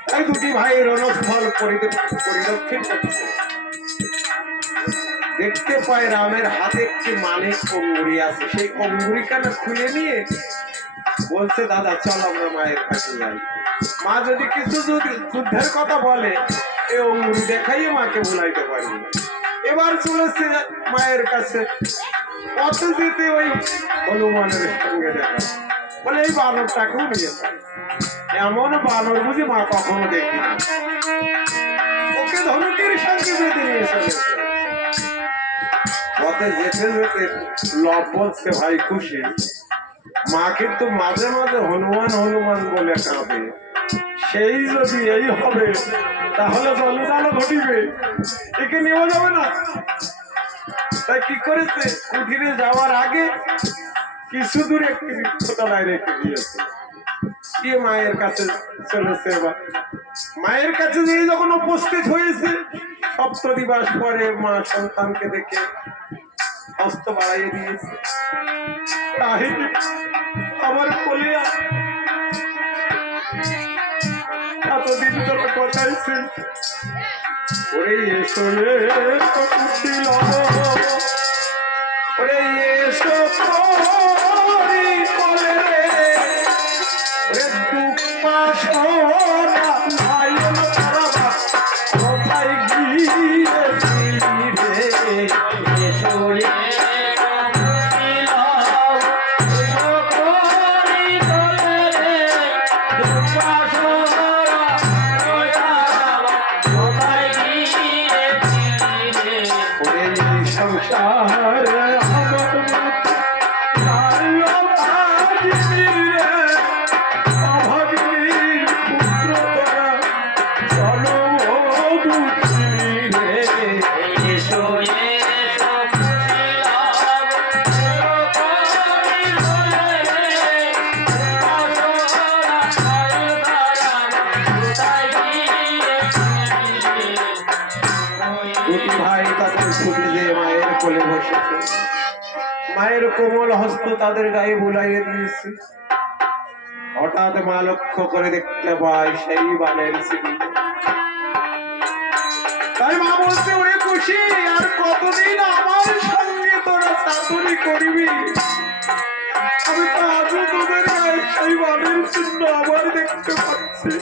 তাই দুটি ভাই রণস্থল পরিদক্ষিণ করছে দেখতে পায় রামের হাতে একটি মানিক অঙ্গুরি আছে সেই অঙ্গুরিখানা খুলে নিয়ে বলছে দাদা চল আমরা মায়ের কাছে যাই মা যদি কিছু যদি যুদ্ধের কথা বলে এই অঙ্গুরি দেখাইয়ে মাকে ভুলাইতে পারবে না এবার চলেছে মায়ের কাছে পথ যেতে ওই হনুমানের সঙ্গে দেখা বলে এই বানরটাকেও নিয়ে যায় এমন বানর বুঝি মা কখনো দেখি ওকে ধনুকের সঙ্গে বেঁধে নিয়ে চলে পথে যেতে যেতে লব বলছে ভাই খুশি মা কিন্তু মাঝে মাঝে হনুমান হনুমান বলে কাঁদে সেই যদি এই হবে তাহলে জলজালো ঘটিবে একে নেওয়া যাবে না তাই কি করেছে কুঠিরে যাওয়ার আগে কিছু দূরে একটি বৃক্ষতলায় রেখে দিয়েছে কি মায়ের কাছে চলেছে এবার মায়ের কাছে যে যখন উপস্থিত হয়েছে সপ্তদিবস পরে মা সন্তানকে দেখে হস্ত বাড়াইয়ে দিয়েছে আমার কোলে এতদিন তোর কথাইছে ওরে এসো ওরে এসো কোলে রে ওরে দুঃখ পাশরা ভাই তারা কোথায় গিয়েছিলি রে এসো রে মায়ের কোমল হস্ত তাদের গায়ে বুলাইয়ে দিয়েছে হঠাৎ মা লক্ষ্য করে দেখতে পায় সেই বানের সিঁড়ি তাই মা বলছে ওরে খুশি আর কতদিন আমার সঙ্গে তোরা চাতুরি করবি আমি তো আজও তোদের গায়ে সেই বানের চিহ্ন আবার দেখতে পাচ্ছি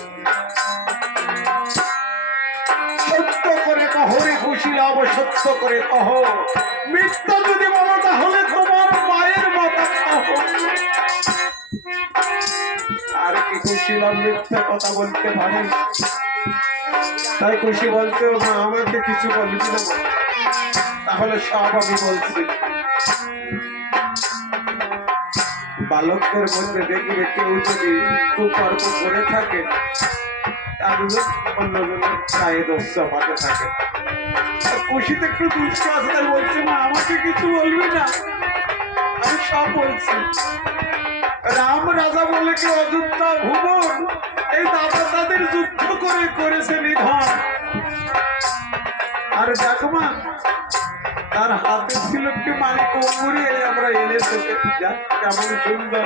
সত্য করে কহ রে খুশি লাভ সত্য করে কহ মিথ্যা যদি বলো তাহলে তোমার মায়ের মাথা খাও আর কি খুশি লাভ মিথ্যা কথা বলতে পারে তাই খুশি বলতে মা আমাকে কিছু বলবি না তাহলে সব আমি বলছি বালকদের মধ্যে দেখবে কেউ যদি কুকর্ম করে থাকে অন্যজনের গায়ে দোষ চাপাতে থাকে খুশিতে একটু দুষ্ট আছে তাই বলছে মা আমাকে কিছু বলবি না আমি সব বলছি রাম রাজা বলে কি অযোধ্যা ভুবন এই দাদা তাদের যুদ্ধ করে করেছে নিধন আর দেখো মা তার হাতে ছিল একটি মানিক অঙ্গুরি আমরা এনেছে কেমন সুন্দর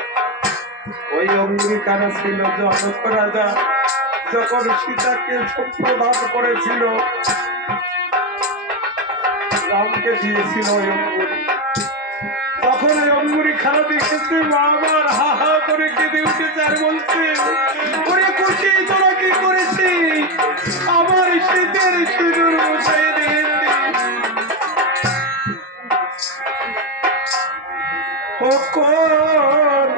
ওই অঙ্গুরি কানা ছিল জনক রাজা যখন সীতাকে প্রদান করেছিল রামকে দিয়েছিল ওই অঙ্গুরি তখন ওই অঙ্গুরি খানা দেখেছে মা আমার হা হা করে কেঁদে উঠেছে আর বলছে ওরে খুশি তোরা কি করেছিস আমার শীতের সিঁদুর মুছাই দিয়েছি ও কোন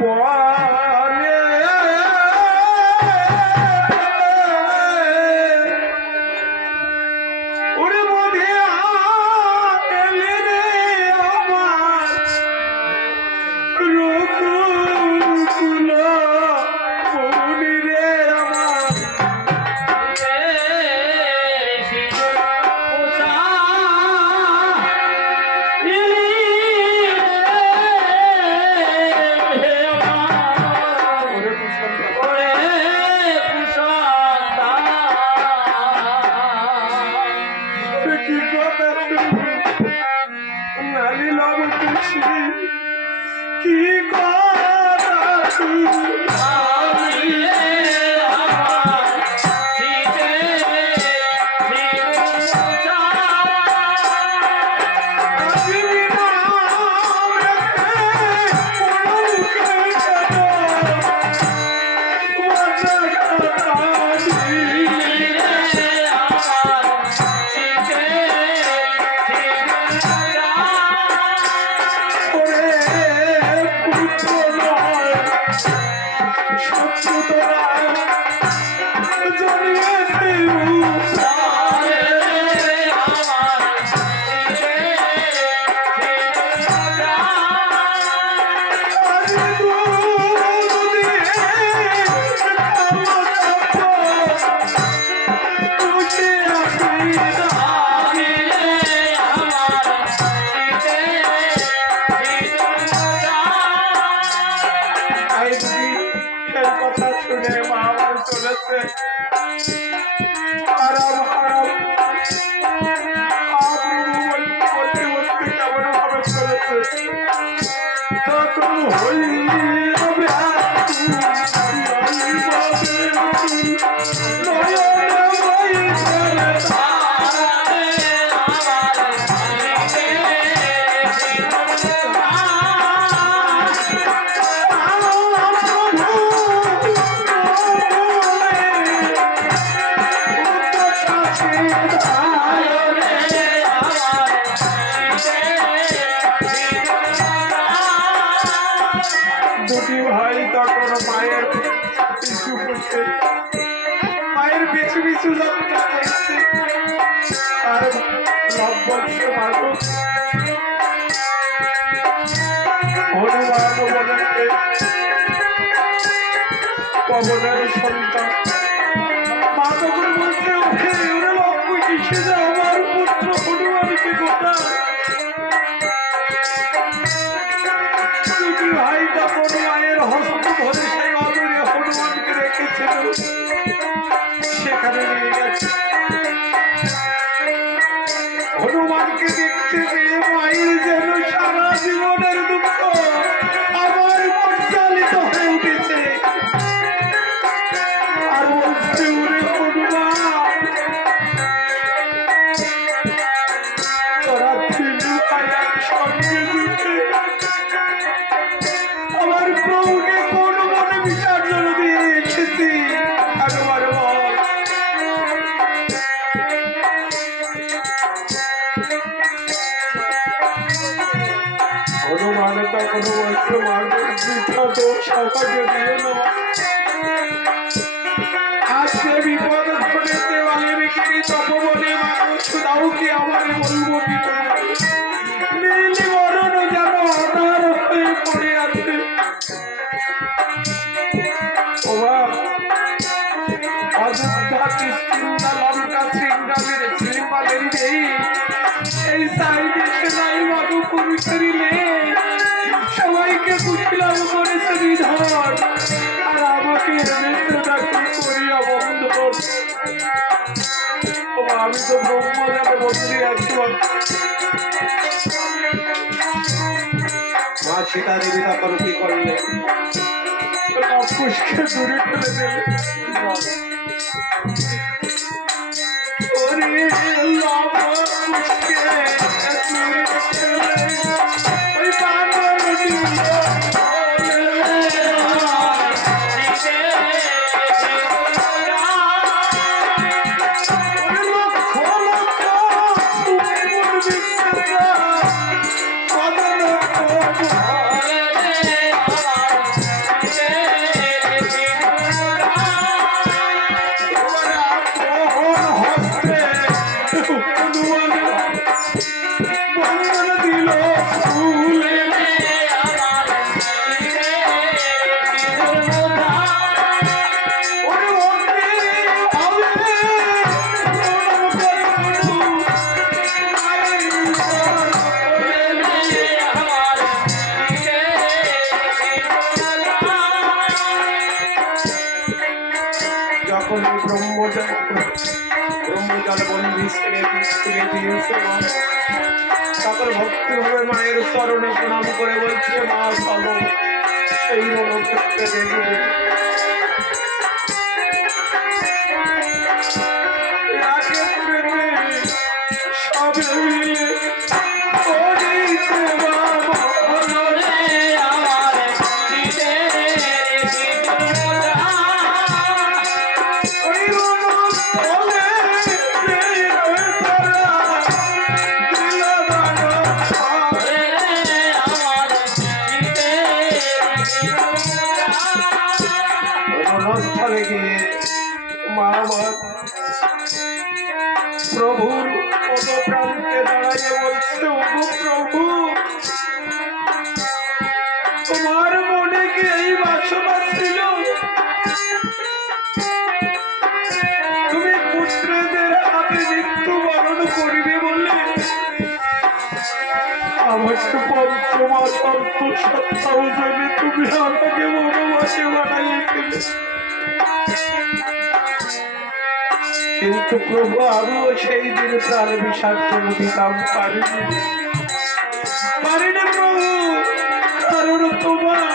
বনে ওরে মধে আলে রে আমার রঘুকুল মনি রে আমার কি কথা নালি লব খুশি কি কথা কথা শুনে মা আমার চলেছে আরাম আরাম আপনি বলতে বলতে কেমন ভাবে চলেছে তখন হইবে দুটি ভাই তখন মায়ের পিছু করছে মায়ের পিছু পিছু যাত্রা করছে আর লাভ বলছে মাগো হনুমান বলতে পবনের সন্তান মা তখন বলছে ওকে ওরে লক্ষ্য কিসে যে আমার পুত্র হনুমানকে গোটা ভাই তখন মায়ের হস্ত ধরে সেই অদূরে হনুমানকে রেখেছিল সেখানে নিয়ে গেছে হনুমানকে দেখতে পেয়ে মায়ের যেন সারা জীবনের দুঃখ আবার পরিচালিত হয়ে উঠেছে আর বলছে ওরে হনুমান তোরা তিন ভাই একসঙ্গে দুঃখে আমার প্রভুকে কোন মনে বিসর্জন দিয়ে এসেছি একবার বল হনুমান তখন বলছে মাগো বৃথা দোষ আমাকে দিও না আজকে বিপদ ঘটে দেওয়ালে বিক্রি তপবনে মানুষ দাও কি আমার বলবো কি নীলি মরণ যেন অনার হয়ে পড়ে আছে ওবা অযোধ্যা কিষ্কিন্ধা লঙ্কা শৃঙ্গালের শ্রীমালের এই সাইডে সেনাই বাবু পুরুষেরিলে সবাইকে কুশলাম করেছে নিধন আর আমাকে নেত্রটা কি করিয়া বন্ধ আমি তো ব্রহ্মজাতে বন্দী আছি মা সীতা দেবী তখন কি করলে রাক্ষসকে দূরে ফেলে দিলে ওরে রাক্ষসকে দূরে ফেলে ওই পাগল দিল প্রণাম করে বলছে, মা চলো সেই রণক্ষেত্রে দেখবে। সবে মিলে করিতে বাবা ওই রণস্থলে রণস্থলে গিয়ে মা আমার প্রভুর পদপ্রান্তে দাঁড়াইয়ে বলছে, ওগো প্রভু, তোমার মনে কি এই বাসনা ছিল তুমি পুত্রদের হাতে মৃত্যুবরণ করিবে বলে আমাকে পঞ্চমাস অন্তঃসত্ত্বা জেনে তুমি আমাকে বনবাসে বানাইয়েছিলে। কিন্তু প্রভু আমিও সেই দিন প্রাণ বিসর্জন দিতাম পারিনি প্রভু, কারণ তোমার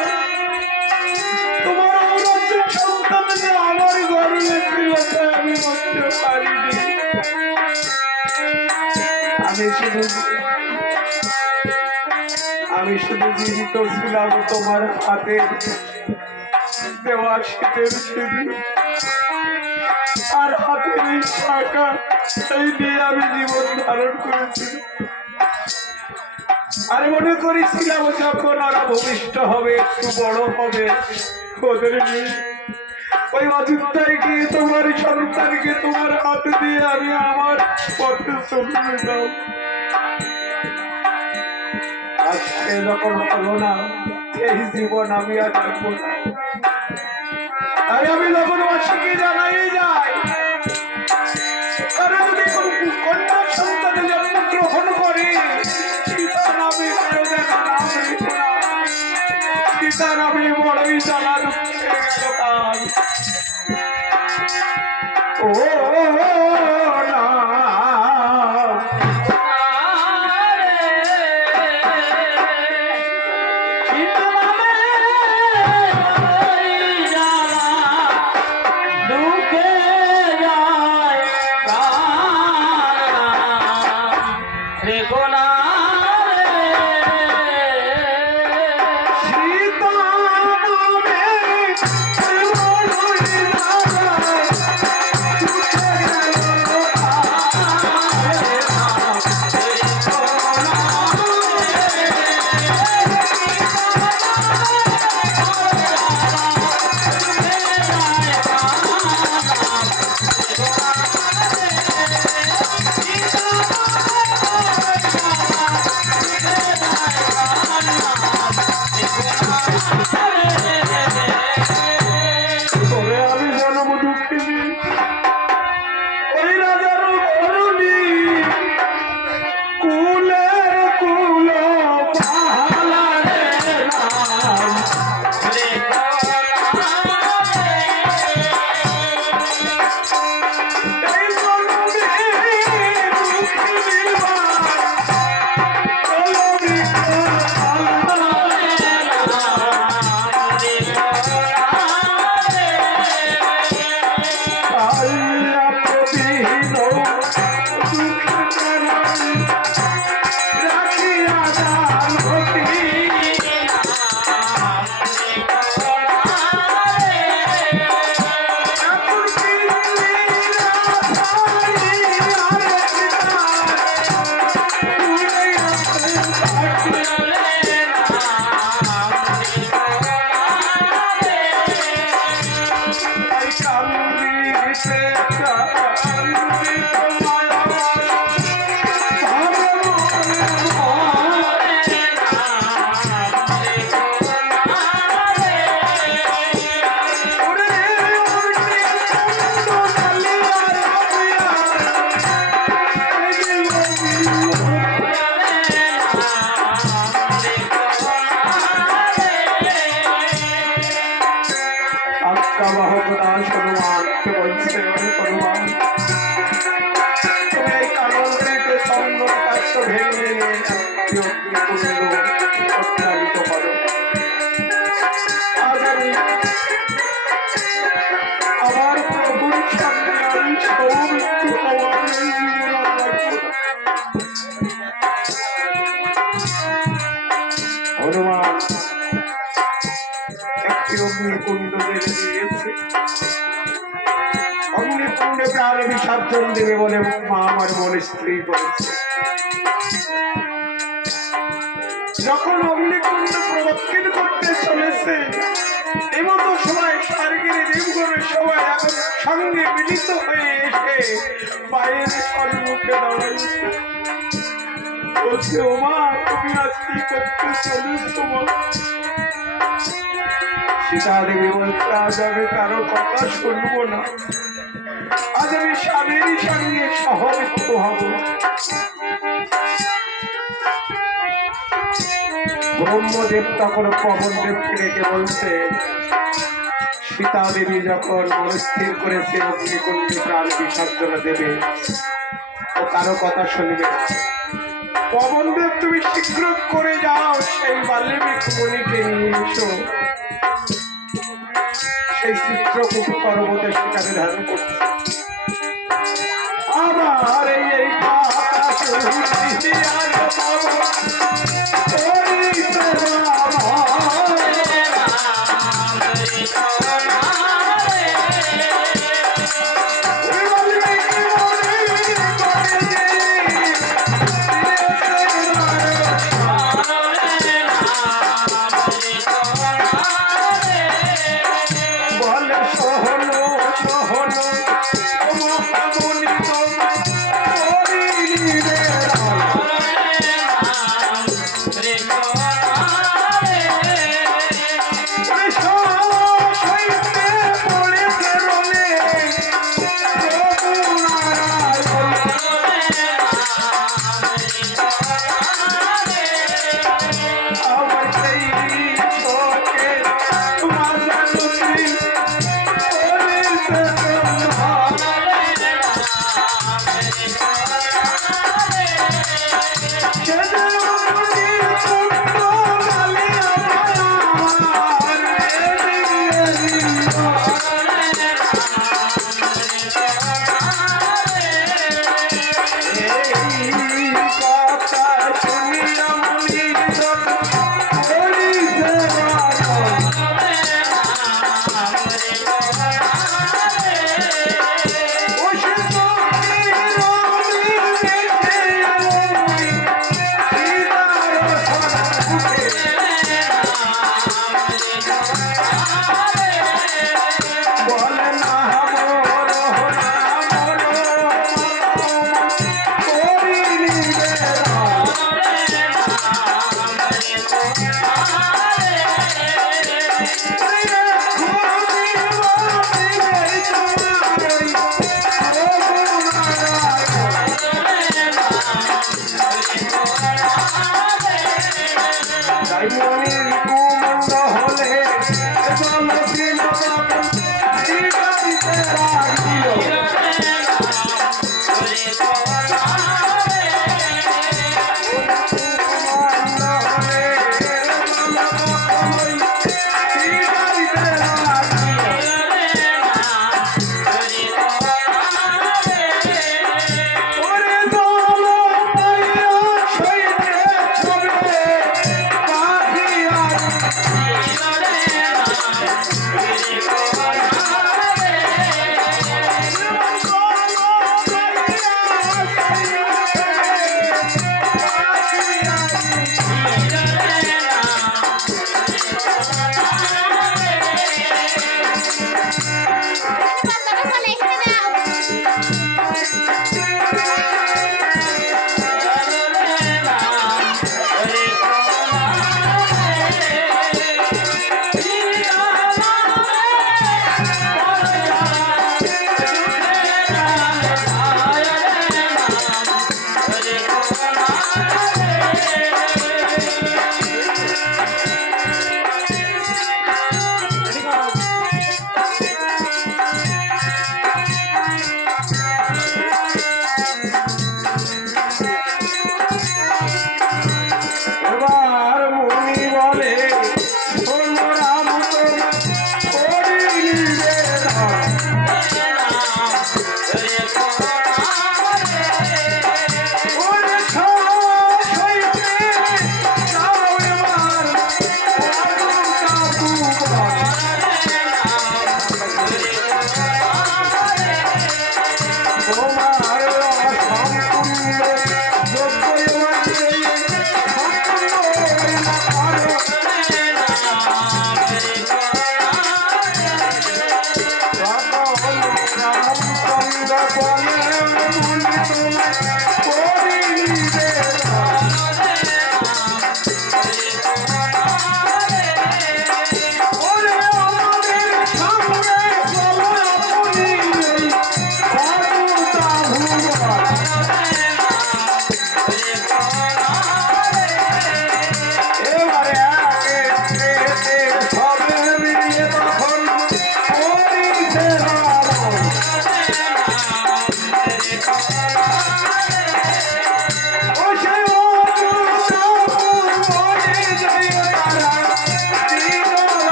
অরাজ্য সন্তান যে আমার গর্বে ছিল তাই আমি বলতে পারিনি। আমি শুধু জীবিত ছিলাম তোমার হাতে দেওয়া শীতের সিঁদুর আর হাতের এই শাখা, সেই নিয়ে আমি জীবন ধারণ করেছি। আর মনে করেছিলাম যখন ওরা ভূমিষ্ঠ হবে, একটু বড় হবে, ওদের নিয়ে ওই অযোধ্যায় গিয়ে তোমার সন্তানকে তোমার হাতে দিয়ে আমি আমার পথে চলে যেতাম। আজকে যখন হলো না, এই জীবন আমি আর রাখবো না। আর আমি যখন বাসীকে জানাই যাই, তারা যদি কন্যা সন্তানের জন্ম গ্রহণ করে, সীতা নামে কেউ যেন নাম রেখো না। সীতা নামে বড়ই জানা দুঃখে গেল তার। ও না সীতা নামে বিসর্জন দেবে বলে মা আমার মনে স্থির করেছে। যখন অগ্নিকুণ্ড প্রদক্ষিণ করতে চলেছে এমতো সবাই স্বর্গের দেবগণের সবাই এখন সঙ্গে মিলিত হয়ে এসে পায়ের সম্মুখে দাঁড়াইছে, বলছে ওমা তুমি আজ কি করতে চলেছ? সীতা দেবী বলছে আজ আমি কারো কথা শুনবো না, আজ আমি স্বামীর সঙ্গে সহমত হব। ব্রহ্মদেব তখন পবনদেবকে ডেকে বলছে সীতা দেবী যখন মনস্থির করেছে অগ্নিকুণ্ডে প্রাণ বিসর্জন দেবে ও কারো কথা শুনবে না, পবনদেব তুমি শীঘ্র করে যাও সেই বাল্মীক মুনিকে নিয়ে এসো। সেই চিত্রকূট পর্বতে সেখানে ধারণ করছে। আবার এই কথা শুনছি আর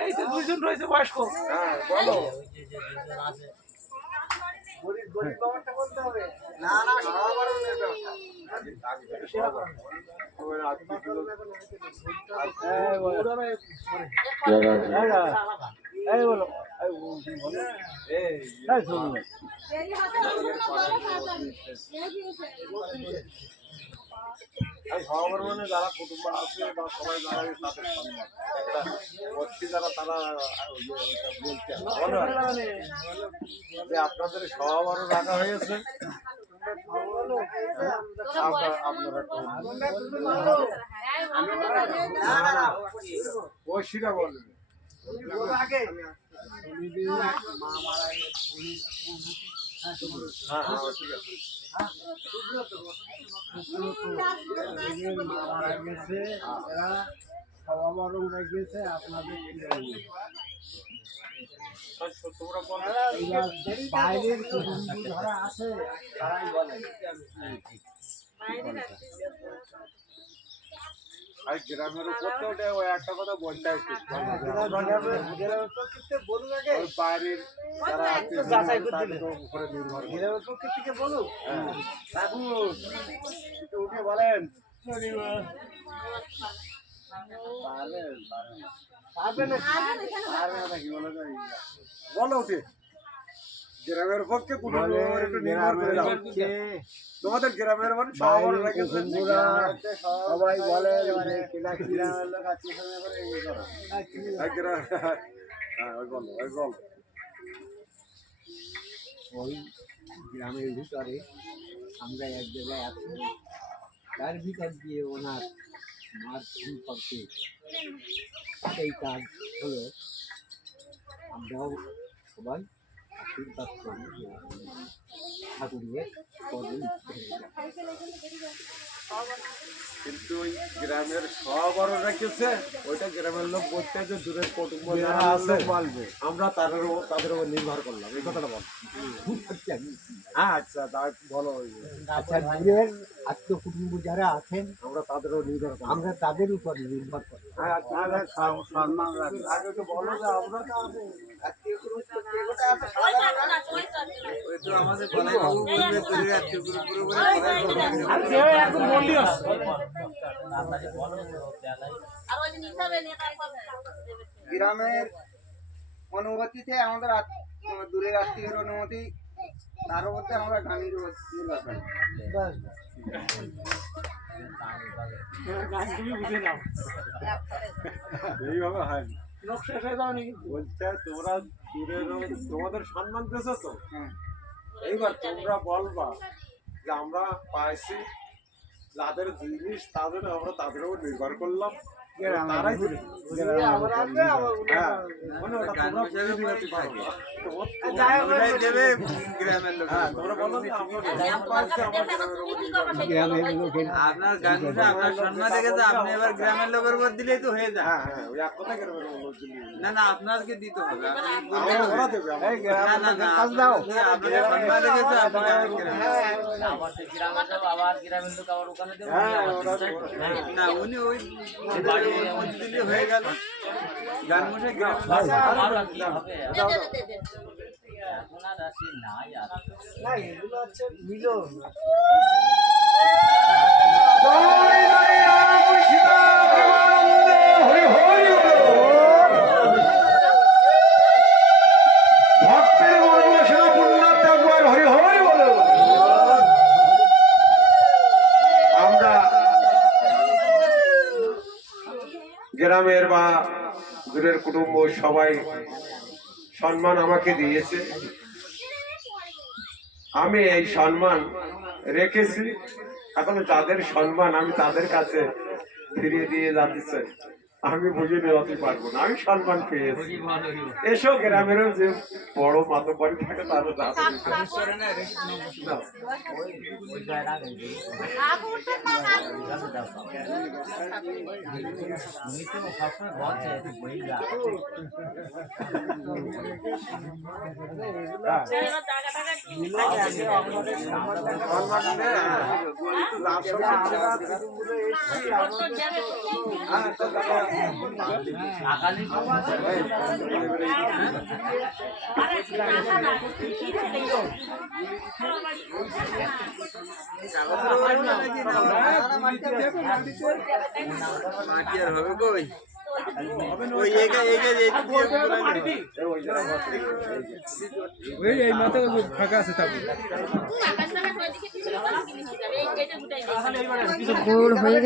এই তো দুইজন রয়েছে বয়স্ক। হ্যাঁ বলো। গরিব বাবারটা বলতে হবে না না সবারই ব্যবসা এই বলো সবার মানে যারা কুটুম্ব আছে বা সবাই যারা তাদের সম্মান একটা বস্তি যারা তারা বলতে যে আপনাদের সবারও রাখা হয়েছে আপনারা বসিরা বলবেন আগে মারা গেছে এরা সবাবরণ রেখেছে আপনাদের বাইরের যারা আছে তারাই বলে আর গ্রামের উপর তো ওটা ওই একটা কথা বলতে হয় বাইরের যারা যাচাই করে দিলে উপরে নির্ভর গ্রামের পক্ষে থেকে বলুন কাকু উঠে বলেন বলো উঠে গ্রামের পক্ষে একটু নির্ভর করে তোমাদের গ্রামের মানে সবাই বলে ওই গ্রামের ভিতরে আমরা এক জায়গায় আছি তার ভিতর দিয়ে ওনার মার সম্পর্কে এই কাজ হলো আমরাও সবাই আশীর্বাদ করি ঠাকুরের পদে কিন্তু ওই গ্রামের সব আরো রেখেছে ওইটা গ্রামের লোক বলতে যে দূরের কুটুম্ব যারা আছে বলবে আমরা তাদের উপর নির্ভর করলাম এই কথাটা বল হ্যাঁ আচ্ছা বলো আচ্ছা দূরের আত্মীয় কুটুম্ব যারা আছেন আমরা তাদের উপর নির্ভর করি আমরা তাদের উপর নির্ভর করি সম্মান রাখি আগে তো বলো যে আমরা তো আত্মীয় কুটুম্ব আমাদের গ্রামের অনুমতিতে আমাদের দূরের আত্মীয়ের অনুমতি তার মধ্যে আমরা গানের এইভাবে হয় বলছে তোমরা দূরের তোমাদের সম্মান দিয়েছো তো এইবার তোমরা বলবা যে আমরা পাইছি যাদের জিনিস তাদের আমরা তাদের উপর নির্ভর করলাম তারাই আপনার গান আপনার সম্মান রেখেছে আপনি এবার গ্রামের লোকের উপর দিলেই তো হয়ে যায় না না আপনাকে দিতে হবে না উনি ওই দিলে হয়ে গেল গান মশাই জয় জয় রাম সীতা প্রেমানন্দে হরি হরি বল। ভক্তের মর্ম সেনা পুণ্যার্থে একবার হরি হরি বল। আমরা গ্রামের বা দূরের কুটুম্ব সবাই সম্মান আমাকে দিয়েছে, আমি এই সম্মান রেখেছি। এখন যাদের সম্মান আমি তাদের কাছে ফিরিয়ে দিয়ে যাতে চাই, আমি বুঝে নেওয়াতে পারবো না। আমি সম্মান পেয়েছি, এসব গ্রামেরও যে বড় মাতব্বরি থাকে তারও যাতে এই মাথা ফাঁকা আছে গুড় হয়ে